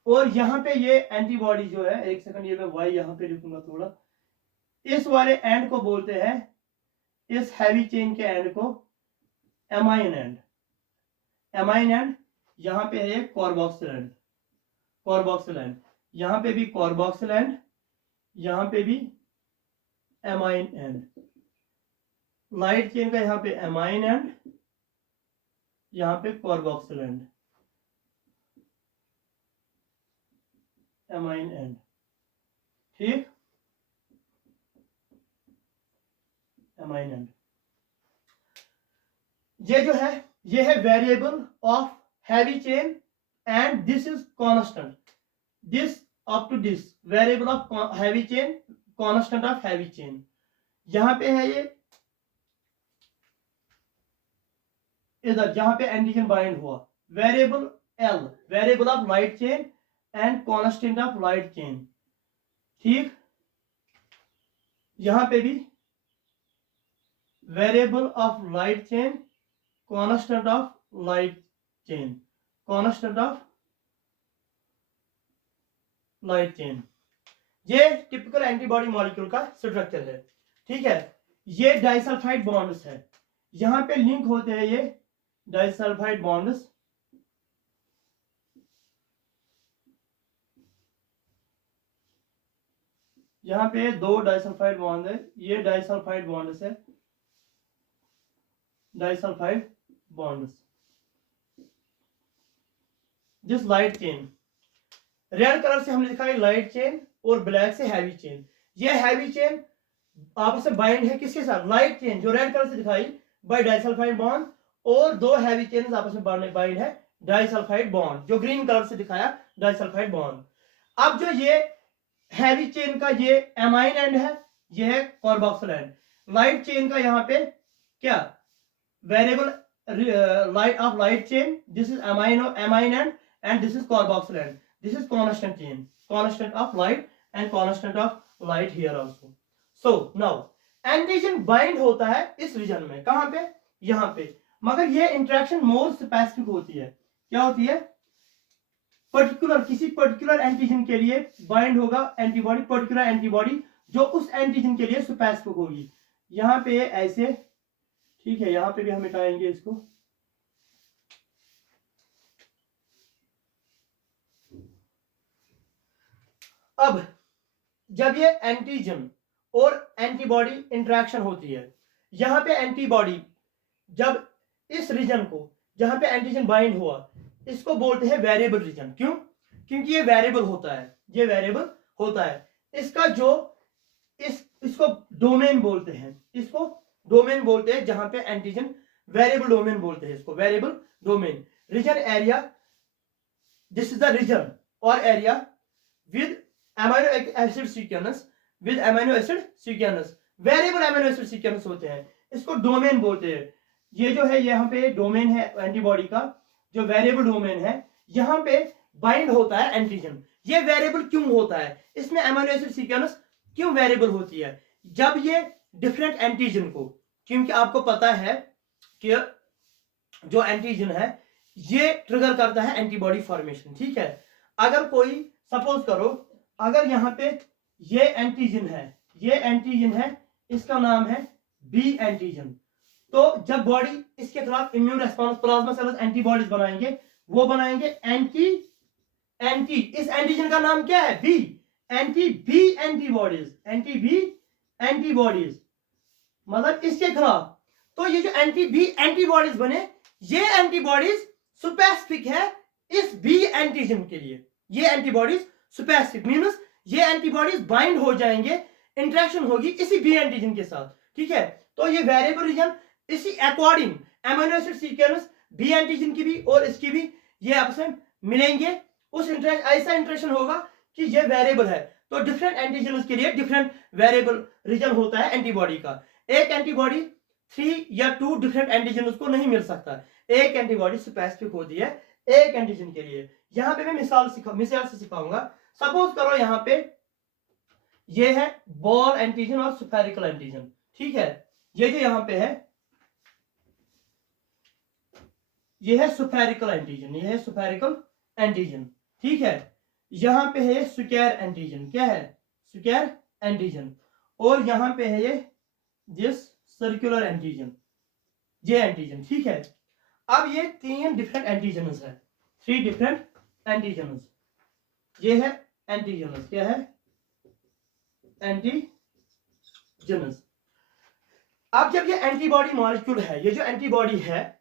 और यहाँ पे ये एंटीबॉडी जो है, एक सेकंड, ये मैं वाई यहाँ पे लिखूंगा थोड़ा, इस वाले एंड को बोलते हैं, इस हैवी चेन के एंड को एमाइन एंड, एमाइन एंड, यहां पे है कार्बोक्सिल एंड, कार्बोक्सिल एंड, यहां पे भी कार्बोक्सिल एंड, यहां पे भी एमाइन एंड, लाइट चेन का यहां पे एमाइन एंड, यहां पे कार्बोक्सिल एंड, एमाइन एंड। ठीक, एमाइन एंड, ये जो है, ये है variable of heavy chain and this is constant, this up to this variable of heavy chain, constant of heavy chain, यहां पे है ये, इधर जहां पे एंटीजन बाइंड हुआ, variable L, variable of light chain and constant of light chain. ठीक, यहां पे भी variable of light chain, constant of light chain, constant of light chain. ये टिपिकल एंटीबॉडी मॉलिक्यूल का स्ट्रक्चर है। ठीक है, ये डाइसल्फाइड बॉन्ड्स है, यहां पे लिंक होते हैं ये डाइसल्फाइड बॉन्ड्स। यहां पे दो डाइसल्फाइड बॉन्ड है, ये डाइसल्फाइड बॉन्ड्स है, disulphide bonds. This light chain, red colour से हमने दिखाई लाइट चेन और ब्लैक से हैवी चेन। ये हैवी चेन आपस में बाइंड है किसके साथ? लाइट चेन जो रेड कलर से दिखाई बाय डाइसल्फाइड बॉन्ड, और दो हैवी चेन आपस में बाइंड है डाइसल्फाइड बॉन्ड, जो ग्रीन कलर से दिखाया डाइसल्फाइड बॉन्ड। अब जो ये हैवी चेन का ये एमाइन एंड है, ये है कार्बोक्सिल एंड। लाइट चेन का यहाँ पे क्या variable light of light chain, this is amine and this is carboxyl and, this is constant chain, constant of light and constant of light here also. So now antigen bind होता है इस रीजन में, कहां पे? यहां पे, मगर ये इंटरेक्शन मोर स्पेसिफिक होती है। क्या होती है? पर्टिकुलर, किसी पर्टिकुलर एंटीजन के लिए बाइंड होगा एंटीबॉडी, पर्टिकुलर एंटीबॉडी जो उस एंटीजन के लिए स्पेसिफिक होगी। यहां पे ऐसे, ठीक है, यहां पे भी हम मिटाएंगे इसको। अब जब ये एंटीजन और एंटीबॉडी इंटरेक्शन होती है, यहां पे एंटीबॉडी जब इस रीजन को जहां पे एंटीजन बाइंड हुआ, इसको बोलते हैं वेरिएबल रीजन। क्यों? क्योंकि ये वेरिएबल होता है, ये वेरिएबल होता है। इसका जो इसको डोमेन बोलते हैं, इसको डोमेन बोलते हैं, जहां पे एंटीजन वेरिएबल डोमेन बोलते हैं इसको, variable domain. Region area, this is the region और area with amino acid sequence, with amino acid sequence, variable amino acid sequence होते हैं, इसको डोमेन बोलते हैं। ये जो है यहाँ पे डोमेन है एंटीबॉडी का, जो वेरिएबल डोमेन है, यहाँ पे बाइंड होता है एंटीजन। ये वेरिएबल क्यों होता है? इसमें अमीनो एसिड सीक्वेंस क्यों वेरिएबल होती है? जब ये डिफरेंट एंटीजन को, क्योंकि आपको पता है कि जो एंटीजन है ये ट्रिगर करता है एंटीबॉडी फॉर्मेशन। ठीक है, अगर कोई सपोज करो, अगर यहाँ पे ये एंटीजन है, ये एंटीजन है, इसका नाम है बी एंटीजन, तो जब बॉडी इसके खिलाफ immune response, plasma cells antibodies बनाएंगे, वो बनाएंगे एंटी इस एंटीजन का नाम क्या है? B, anti B antibodies, anti B antibodies, मतलब इसके खिलाफ। तो ये जो एंटी बी एंटीबॉडीज बने, ये एंटीबॉडीज स्पेसिफिक है इस बी एंटीजन के लिए। ये एंटीबॉडीज स्पेसिफिक मींस ये एंटीबॉडीज बाइंड हो जाएंगे, इंटरेक्शन होगी इसी बी एंटीजन के साथ। ठीक है, तो ये वेरिएबल रीजन इसी according amino acid sequence B antigen की भी और इसकी भी ये आपस में मिलेंगे, उस ऐसा इंटरेक्शन होगा कि ये वेरिएबल है। तो डिफरेंट एंटीजन के लिए डिफरेंट वेरिएबल रीजन होता है एंटीबॉडी का। एक एंटीबॉडी 3 या 2 डिफरेंट एंटीजन को नहीं मिल सकता, एक एंटीबॉडी स्पेसिफिक होती है एक एंटीजन के लिए। यहां पे मैं मिसाल से सिखाऊंगा। सपोज करो यहाँ पे ये है बॉल एंटीजन और स्फेरिकल एंटीजन। ठीक है, ये जो यहाँ पे है ये है स्फेरिकल एंटीजन, ये है स्फेरिकल एंटीजन। ठीक है, यहां पे है स्क्वायर एंटीजन, क्या है? Square antigen. और यहां पे है ये दिस सर्कुलर एंटीजन, ये एंटीजन। ठीक है, अब ये 3 डिफरेंट एंटीजन्स है, 3 डिफरेंट एंटीजन्स। ये है एंटीजन्स, क्या है? एंटीजन्स। अब जब ये एंटीबॉडी मॉलिक्यूल है, ये जो एंटीबॉडी है,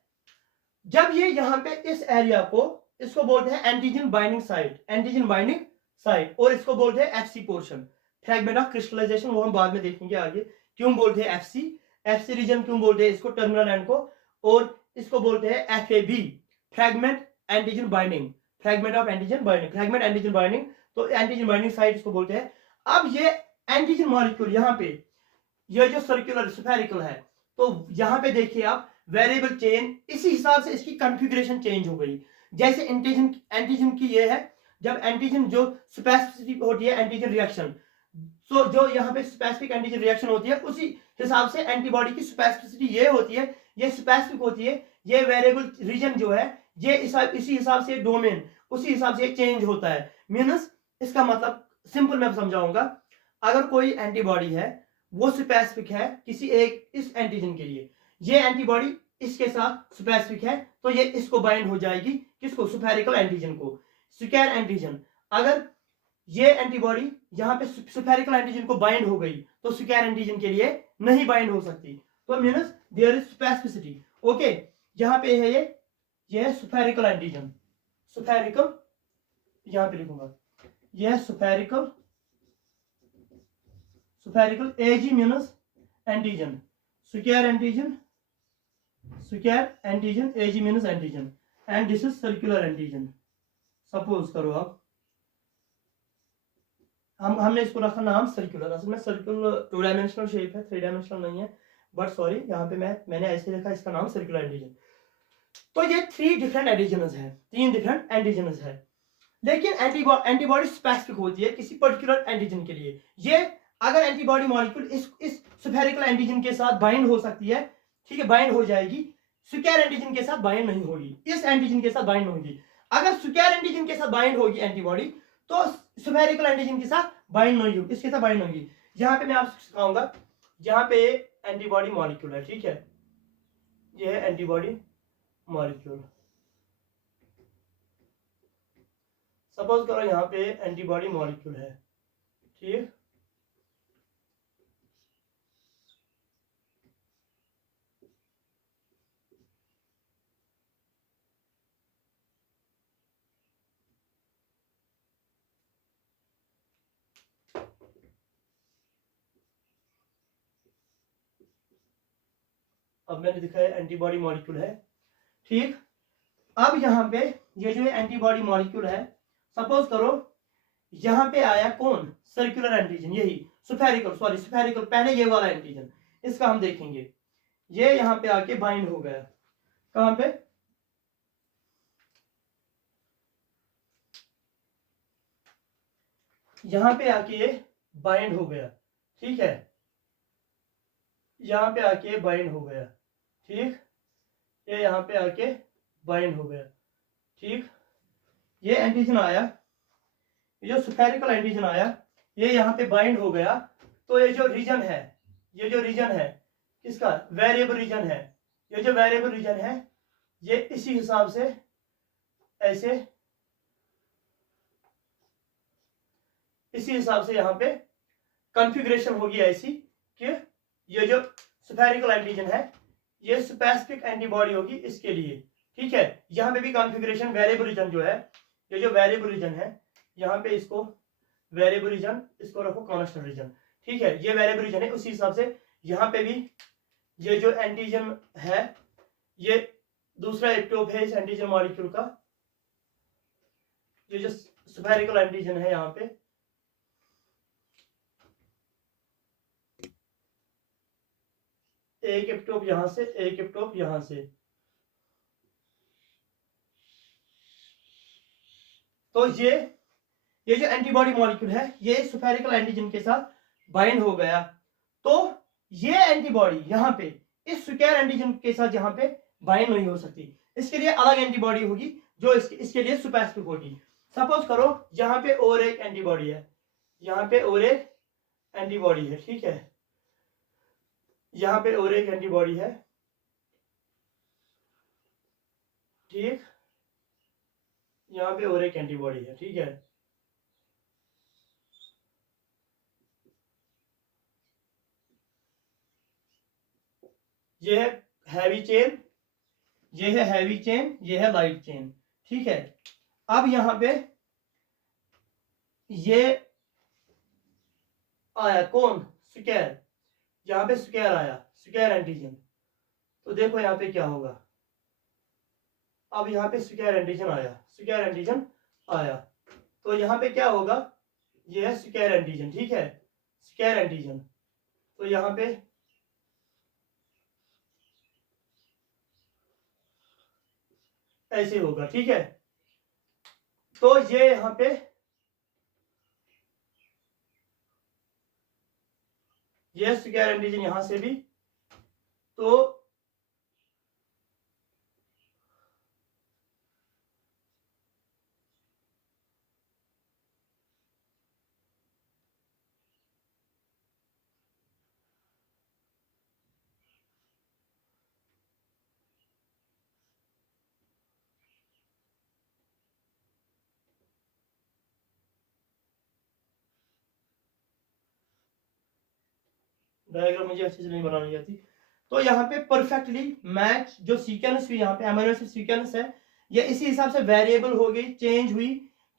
जब ये यहां पे इस एरिया को, इसको बोलते हैं antigen binding site, antigen binding site, और इसको बोलते हैं FC portion, fragment of crystallisation, वो हम बाद में देखेंगे आगे क्यों बोलते हैं एफसी, एफसी रीजन क्यों बोलते हैं इसको, टर्मिनल एंड को, और इसको बोलते हैं FAB, fragment antigen binding, fragment of antigen binding, fragment antigen binding, तो एंटीजन बाइंडिंग साइट इसको बोलते हैं। अब ये एंटीजन मॉलिक्यूल यहाँ पे ये जो सर्कुलर स्फेरिकल है, तो यहाँ पे देखिए आप वेरिएबल चेन, इसी हिसाब से इसकी कॉन्फ़िगरेशन चेंज हो गई। जैसे एंटीजन की ये है, जब एंटीजन जो स्पेसिफिसिटी होती है एंटीजन रिएक्शन, तो जो यहाँ पे स्पेसिफिक एंटीजन रिएक्शन होती है उसी हिसाब से एंटीबॉडी की स्पेसिफिसिटी ये होती है, ये स्पेसिफिक होती है, ये वेरिएबल रीजन जो है ये इसी हिसाब से डोमेन उसी हिसाब से चेंज होता है। मीन्स इसका मतलब सिंपल मैं समझाऊंगा, अगर कोई एंटीबॉडी है वो स्पेसिफिक है किसी एक इस एंटीजन के लिए, ये एंटीबॉडी इसके साथ स्पेसिफिक है तो ये इसको बाइंड हो जाएगी, किसको, स्फेरिकल एंटीजन को, स्क्वायर एंटीजन। अगर ये एंटीबॉडी यहाँ पे स्फेरिकल एंटीजन को बाइंड हो गई तो स्क्वायर एंटीजन के लिए नहीं बाइंड हो सकती, तो means there is specificity. Okay, यहाँ पे है ये है स्फेरिकल एंटीजन, स्फेरिकल, यहाँ पे लिखूंगा यह spherical, spherical AG means antigen, square antigen, square antigen, AG means antigen, and this is circular antigen. Suppose करो आप, हमने इसको रखा नाम सर्कुलर, असल में सर्कुलर 2 डायमेंशनल शेप है, 3 डायमेंशनल नहीं है, बट सॉरी यहाँ पे मैंने ऐसे लिखा, इसका नाम सर्कुलर एंटीजन। तो ये 3 डिफरेंट एंटीजन्स है, 3 डिफरेंट एंटीजन्स है, लेकिन एंटीबॉडी स्पेसिफिक होती है किसी पर्टिकुलर एंटीजन के लिए। ये अगर एंटीबॉडी मॉलिक्यूल इस स्फेरिकल एंटीजन के साथ बाइंड हो सकती है, ठीक है, बाइंड हो जाएगी, स्क्वायर एंटीजन के साथ बाइंड नहीं होगी, इस एंटीजन के साथ बाइंड होगी। अगर स्क्वायर एंटीजन के साथ बाइंड होगी एंटीबॉडी तो स्फेरिकल एंटीजन के साथ बाइंड नहीं होगी, इसके साथ बाइंड होगी। यहाँ पे मैं आपको सिखाऊंगा, यहाँ पे एंटीबॉडी मॉलिक्यूल है, ठीक है, ये है एंटीबॉडी मॉलिक्यूल। सपोज करो यहाँ पे एंटीबॉडी मॉलिक्यूल है, ठीक, अब मैंने दिखाया एंटीबॉडी मॉलिक्यूल है, ठीक। अब यहाँ पे ये जो एंटीबॉडी मॉलिक्यूल है, सपोज करो यहाँ पे आया कौन, सर्कुलर एंटीजन, यही स्फेरिकल, पहले ये वाला एंटीजन, इसका हम देखेंगे, ये यहाँ पे आके बाइंड हो गया, कहाँ पे, यहाँ पे आके ये बाइंड हो गया, ठीक है, यहाँ पे आके बाइंड हो गया, ठीक, ये यहाँ पे आके बाइंड हो गया, ठीक, ये एंटीजन आया, ये जो स्फेरिकल एंटीजन आया, ये यहाँ पे बाइंड हो गया, तो ये जो रीजन है, ये जो रीजन है किसका, वेरिएबल रीजन है, ये जो वेरिएबल रीजन है ये इसी हिसाब से ऐसे, इसी हिसाब से यहाँ पे कॉन्फ़िगरेशन होगी ऐसी कि ये जो स्फेरिकल एंटीजन है ये स्पेसिफिक एंटीबॉडी होगी इसके लिए, ठीक है। यहाँ पे भी कॉन्फ़िगरेशन वेरिएबल रीजन जो है, ये जो वेरिएबल रीजन है, यहाँ पे इसको वेरिएबल रीजन, इसको रखो कांस्टेंट रीजन, ठीक है, ये वेरिएबल रीजन है, उसी हिसाब से यहाँ पे भी ये जो एंटीजन है, ये दूसरा एपिटोप है इस एंटीजन मॉलिक्यूल का, ये जो स्फेरिकल एंटीजन है, यहाँ पे एक एपिटोप यहां से, एक एपिटोप यहां से, तो ये जो एंटीबॉडी मॉलिक्यूल है ये स्फेरिकल एंटीजन के साथ बाइंड हो गया, तो ये एंटीबॉडी यहाँ पे इस स्क्वायर एंटीजन के साथ यहाँ पे बाइंड नहीं हो सकती, इसके लिए अलग एंटीबॉडी होगी जो इसके लिए स्पेसिफिक होगी। सपोज करो यहाँ पे और एक एंटीबॉडी है, यहाँ पे और एक एंटीबॉडी है, ठीक है, यहाँ पे और एक एंटीबॉडी है, ठीक, यहाँ पे और एक एंटीबॉडी है, ठीक है, ये है हैवी चेन, ये है हैवी चेन, ये है लाइट चेन, ठीक है। अब यहाँ पे ये आया कौन, स्क्वायर, यहाँ पे स्क्वायर आया, स्क्वायर एंटीजन, तो देखो यहाँ पे क्या होगा, अब यहाँ पे स्क्वायर एंटीजन आया, स्क्वायर एंटीजन आया, तो यहाँ पे क्या होगा, ये है स्क्वायर एंटीजन, ठीक है, स्क्वायर एंटीजन, तो यहाँ पे ऐसे होगा, ठीक है। तो ये यहाँ पे ये स्क्वायर एंटीजन यहां से भी, तो डायग्राम मुझे अच्छे से नहीं बनानी आती। तो यहाँ पे परफेक्टली मैच जो सीक्वेंस हुई यहाँ पे अमीनो एसिड सीक्वेंस है, ये इसी हिसाब से वेरिएबल हो गई, चेंज हुई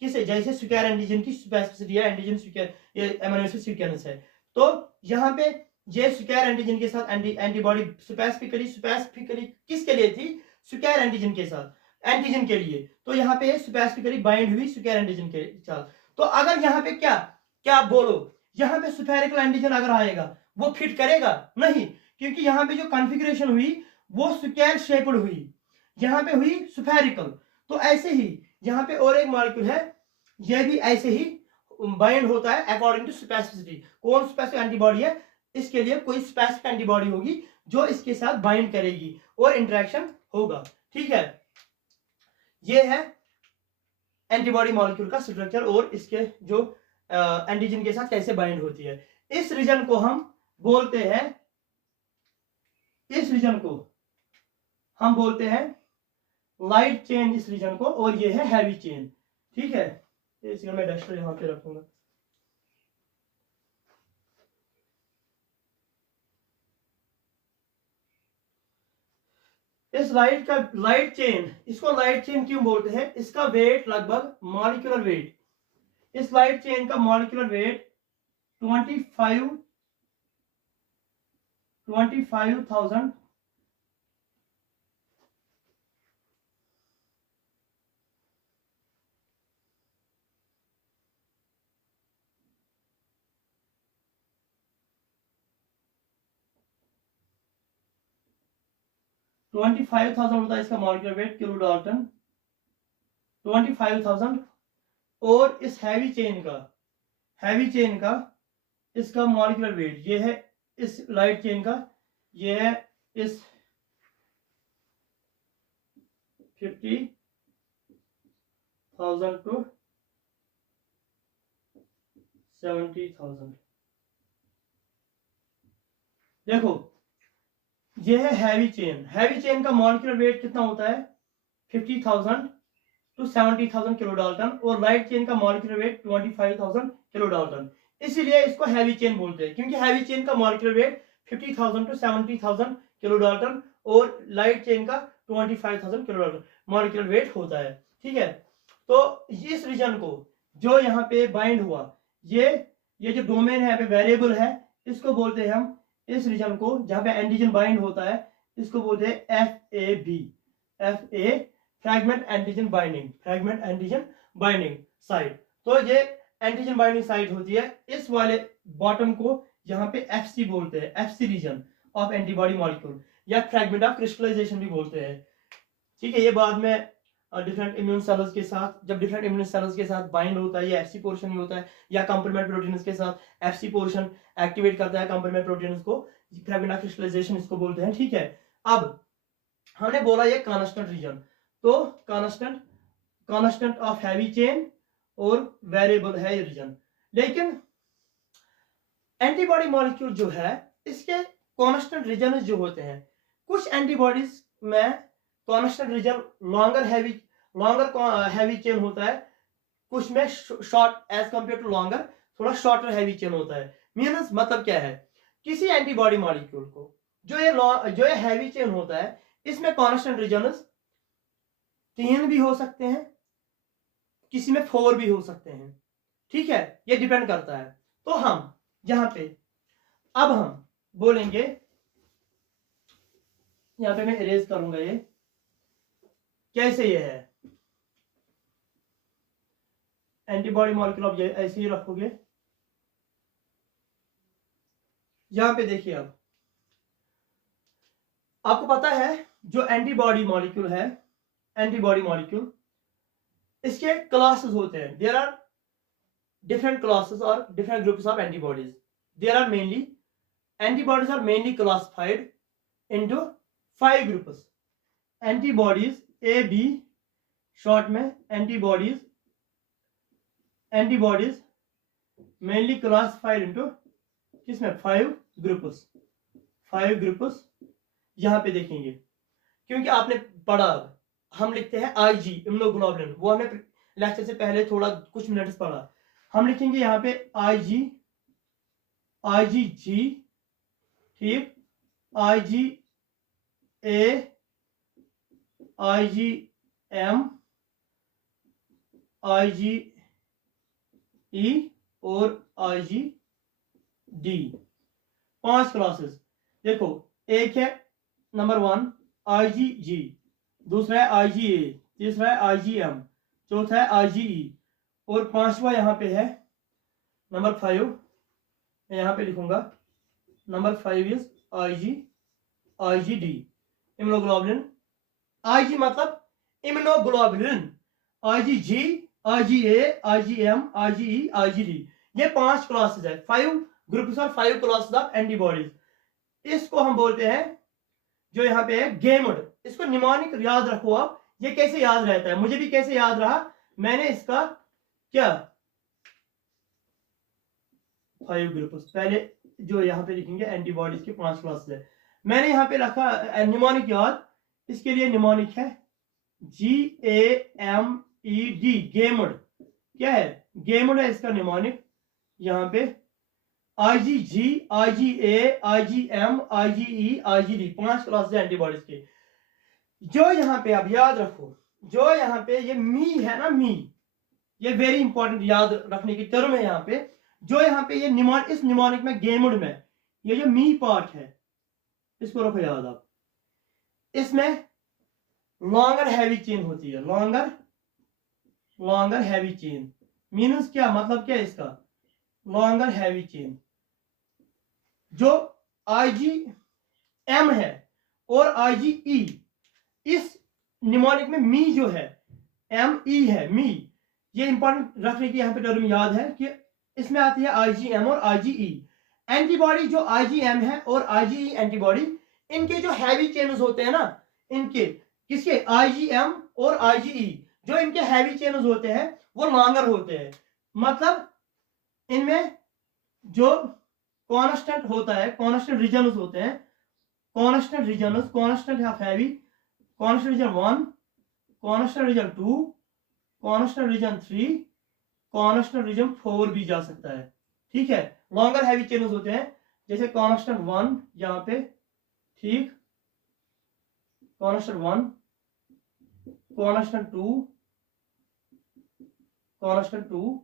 किसे, जैसे स्क्वायर एंटीजन की स्पेसिफिसिटी है, एंटीजन स्क्वायर ये अमीनो एसिड सीक्वेंस है। तो यहाँ पे ये स्क्वायर एंटीजन के साथ एंटीबॉडी स्पेसिफिकली किसके लिए थी, स्क्वायर एंटीजन के साथ, एंटीजन के लिए। तो यहाँ पे स्पेसिफिकली बाइंड हुई स्क्वायर एंटीजन के साथ। तो अगर यहाँ पे क्या क्या बोलो, यहाँ पे स्फेरिकल एंटीजन अगर आएगा वो फिट करेगा नहीं, क्योंकि यहाँ पे जो कॉन्फ़िगरेशन हुई वो स्क्वायर शेप्ड हुई, यहाँ पे हुई स्फेरिकल। तो ऐसे ही यहाँ पे और एक मॉलिक्यूल है, यह भी ऐसे ही बाइंड होता है अकॉर्डिंग टू स्पेसिफिसिटी। कौन स्पेसिफिक एंटीबॉडी है, इसके लिए कोई स्पेसिफिक एंटीबॉडी होगी जो इसके साथ बाइंड करेगी और इंटरेक्शन होगा। ठीक है, ये है एंटीबॉडी मॉलिक्यूल का स्ट्रक्चर और इसके जो एंटीजन के साथ कैसे बाइंड होती है। इस रीजन को हम बोलते हैं, इस रीजन को हम बोलते हैं लाइट चेन, इस रीजन को, और ये है हैवी चेन। ठीक है, इसका मैं डस्टर यहां पे रखूंगा। इस लाइट चेन, इसको लाइट चेन क्यों बोलते हैं, इसका वेट लगभग मॉलिक्यूलर वेट, इस लाइट चेन का मॉलिक्यूलर वेट 25,000 25,000 होता है इसका मॉलिक्यूलर वेट, किलो डाल्टन 25,000। और इस हैवी चेन का इसका मॉलिक्यूलर वेट ये है, इस लाइट चेन का ये है इस 50,000 टू 70,000। देखो ये है हैवी चेन का मॉलिक्यूलर वेट कितना होता है 50,000 टू 70,000 किलो डाल्टन, और लाइट चेन का मॉलिक्यूलर वेट 25,000 किलो डाल्टन। इसीलिए इसको हैवी चेन बोलते हैं, क्योंकि हैवी चेन का molecular weight 50,000 to 70,000 kilo dalton और लाइट चेन का 25,000 किलो डाल्टन मॉलिक्यूलर वेट होता है। ठीक है, तो इस रीजन को जो यहाँ पे बाइंड हुआ, ये जो डोमेन है वेरिएबल है, इसको बोलते हैं हम, इस रीजन को जहां पे एंटीजन बाइंड होता है इसको बोलते हैं FAB, fragment antigen binding site. तो ये एंटीजन बाइंडिंग साइट होती है, इस वाले बॉटम को यहाँ पे FC बोलते हैं, FC region of antibody molecule, या फ्रैगमेंट ऑफ क्रिस्टलाइजेशन भी बोलते हैं। ठीक है, ये बाद में डिफरेंट इम्यून सेल्स के साथ, जब डिफरेंट इम्यून सेल्स के साथ बाइंड होता है, ये FC पोर्शन ही होता है, या कंप्लीमेंट प्रोटीन्स के साथ FC पोर्शन एक्टिवेट करता है कंप्लीमेंट प्रोटीन्स को, फ्रैगमेंट ऑफ क्रिस्टलाइजेशन इसको बोलते हैं। ठीक है, अब हमने बोला ये कांस्टेंट रीजन, तो कांस्टेंट ऑफ हैवी चेन और वेरिएबल है ये रीजन। लेकिन एंटीबॉडी मॉलिक्यूल जो है इसके कांस्टेंट रीजन जो होते हैं, कुछ एंटीबॉडीज में constant region longer heavy chain होता है, कुछ में short as compare to longer, थोड़ा शॉर्टर हैवी चेन होता है। मीन्स मतलब क्या है, किसी एंटीबॉडी मॉलिक्यूल को जो ये हैवी चेन होता है, इसमें कांस्टेंट रीजन 3 भी हो सकते हैं, किसी में 4 भी हो सकते हैं। ठीक है, ये डिपेंड करता है। तो हम यहां पे अब हम बोलेंगे, यहां पे मैं इरेज करूंगा, ये कैसे ये है एंटीबॉडी मॉलिक्यूल, आप ये ऐसे ही रखोगे। यहां पे देखिए, अब आपको पता है जो एंटीबॉडी मॉलिक्यूल है, एंटीबॉडी मॉलिक्यूल इसके क्लासेस होते हैं, there are different classes or different groups of antibodies. There are mainly antibodies are mainly classified into 5 groups. Antibodies A B short में antibodies mainly classified into किसमें 5 groups. 5 groups यहाँ पे देखेंगे, क्योंकि आपने पढ़ा, हम लिखते हैं IG इम्यूनोग्लोबुलिन, वो हमने लेक्चर से पहले थोड़ा कुछ मिनट्स पढ़ा. हम लिखेंगे यहाँ पे IG, IgG, ठीक, IgA, IgM, IgE और IgD. 5 क्लासेस. देखो, एक है नंबर 1 IgG, दूसरा है IgA, तीसरा है IgM, चौथा है IgE और पांचवा यहाँ पे है नंबर 5. मैं यहाँ पे लिखूंगा number 5 is IgD immunoglobulin. IG मतलब immunoglobulin. IgG, IgA, IgM, IgE, IgD, ये 5 क्लासेस है. 5 ग्रुप्स और 5 क्लासेस ऑफ एंटीबॉडीज. इसको हम बोलते हैं, जो यहाँ पे है गेमड. इसको निमोनिक याद रखो आप. ये कैसे याद रहता है, मुझे भी कैसे याद रहा, मैंने इसका क्या 5 ग्रुप्स पहले जो यहाँ पे लिखेंगे एंटीबॉडीज के 5 क्लासेस है. मैंने यहाँ पे रखा निमोनिक याद. इसके लिए निमोनिक है GAMED, गेमड. क्या है, गेमड है इसका निमोनिक. यहाँ पे IgG, IgA, IgM, IgE, IgD, 5 classes है एंटीबॉडीज के. जो यहाँ पे आप याद रखो, जो यहाँ पे ये मी है ना, मी, ये वेरी इंपॉर्टेंट याद रखने की टर्म है यहाँ पे. जो यहाँ पे ये इस निमोनिक में गेमड में ये जो मी पार्ट है, इसको रखो याद आप. इसमें लॉन्गर हैवी चेन होती है. लॉन्गर हैवी चेन मीन्स क्या, मतलब क्या है इसका, लॉन्गर हैवी चेन. जो IgM है और IgE, इस निमोनिक में मी जो है ME है, मी. ये इंपॉर्टेंट रखने की यहाँ पे टर्म याद है कि इसमें आती है IgM और IgE. एंटीबॉडी जो IgM है और IgE एंटीबॉडी, इनके जो हैवी चेन्स होते हैं ना, इनके किसके, IgM और IgE, जो इनके हैवी चेन्स होते हैं वो लॉन्गर होते हैं. मतलब इनमें जो कांस्टेंट होता है, कांस्टेंट रीजन्स होते हैं, constant regions, constant of heavy, constant region 1, constant region 2, constant region 3, constant region 4 भी जा सकता है. ठीक है, लॉन्गर हैवी चेन्स होते हैं, जैसे कांस्टेंट 1 यहाँ पे, ठीक, constant 1, constant 2, constant 2,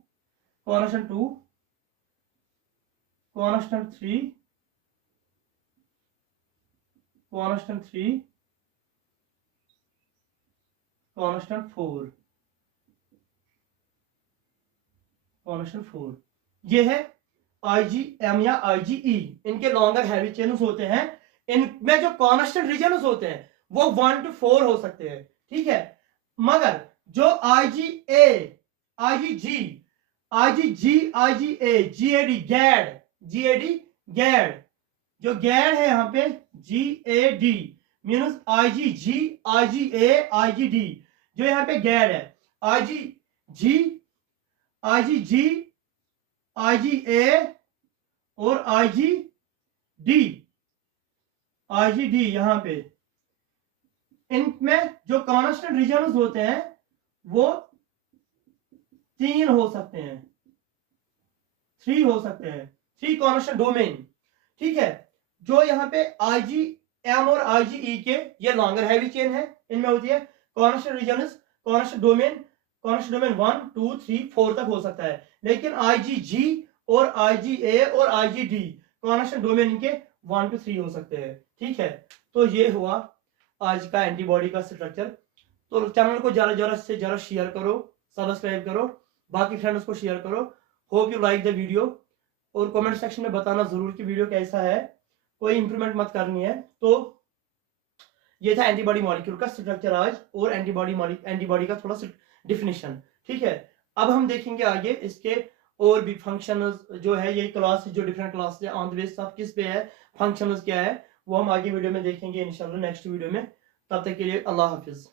constant 2, constant 3, constant 3, constant 4, constant 4. ये है IgM या IgE. इनके लॉन्गर हैवी चेन्स होते हैं. इनमें जो कांस्टेंट रीजन्स होते हैं वो 1 to 4 हो सकते हैं. ठीक है, मगर जो IgA, IgG, IgA, GAD, जो गैड है यहाँ पे GAD means IgG, IgA, IgD, जो यहाँ पे गैड है IgG, IgA और IgD यहाँ पे. इनमें जो कांस्टेंट रीजन्स होते हैं वो 3 हो सकते हैं, 3 हो सकते हैं, 3 कांस्टेंट डोमेन. ठीक है, जो यहाँ पे IgM और IgE के ये लॉन्गर हैवी चेन है, इनमें होती है कांस्टेंट रीजन्स, कांस्टेंट डोमेन 1, 2, 3, 4 तक हो सकता है. लेकिन IgG और IgA और IgD कांस्टेंट डोमेन इनके 1 to 3 हो सकते हैं. ठीक है, तो ये हुआ आज का एंटीबॉडी का स्ट्रक्चर. तो चैनल को ज्यादा से ज्यादा शेयर करो, सब्सक्राइब करो, बाकी फ्रेंड्स को शेयर करो. Hope you like the video. और कमेंट सेक्शन में बताना जरूर कि वीडियो कैसा है, कोई इंप्रूवमेंट मत करनी है. तो ये था एंटीबॉडी मॉलिक्यूल का स्ट्रक्चर आज और एंटीबॉडी का थोड़ा सा डिफिनेशन। ठीक है, अब हम देखेंगे आगे इसके और भी फंक्शंस जो है, ये क्लास जो डिफरेंट क्लास है ऑन द बेस ऑफ किस पे है, फंक्शंस क्या है, वो हम आगे वीडियो में देखेंगे इंशाल्लाह नेक्स्ट वीडियो में। तब तक के लिए अल्लाह हाफिज।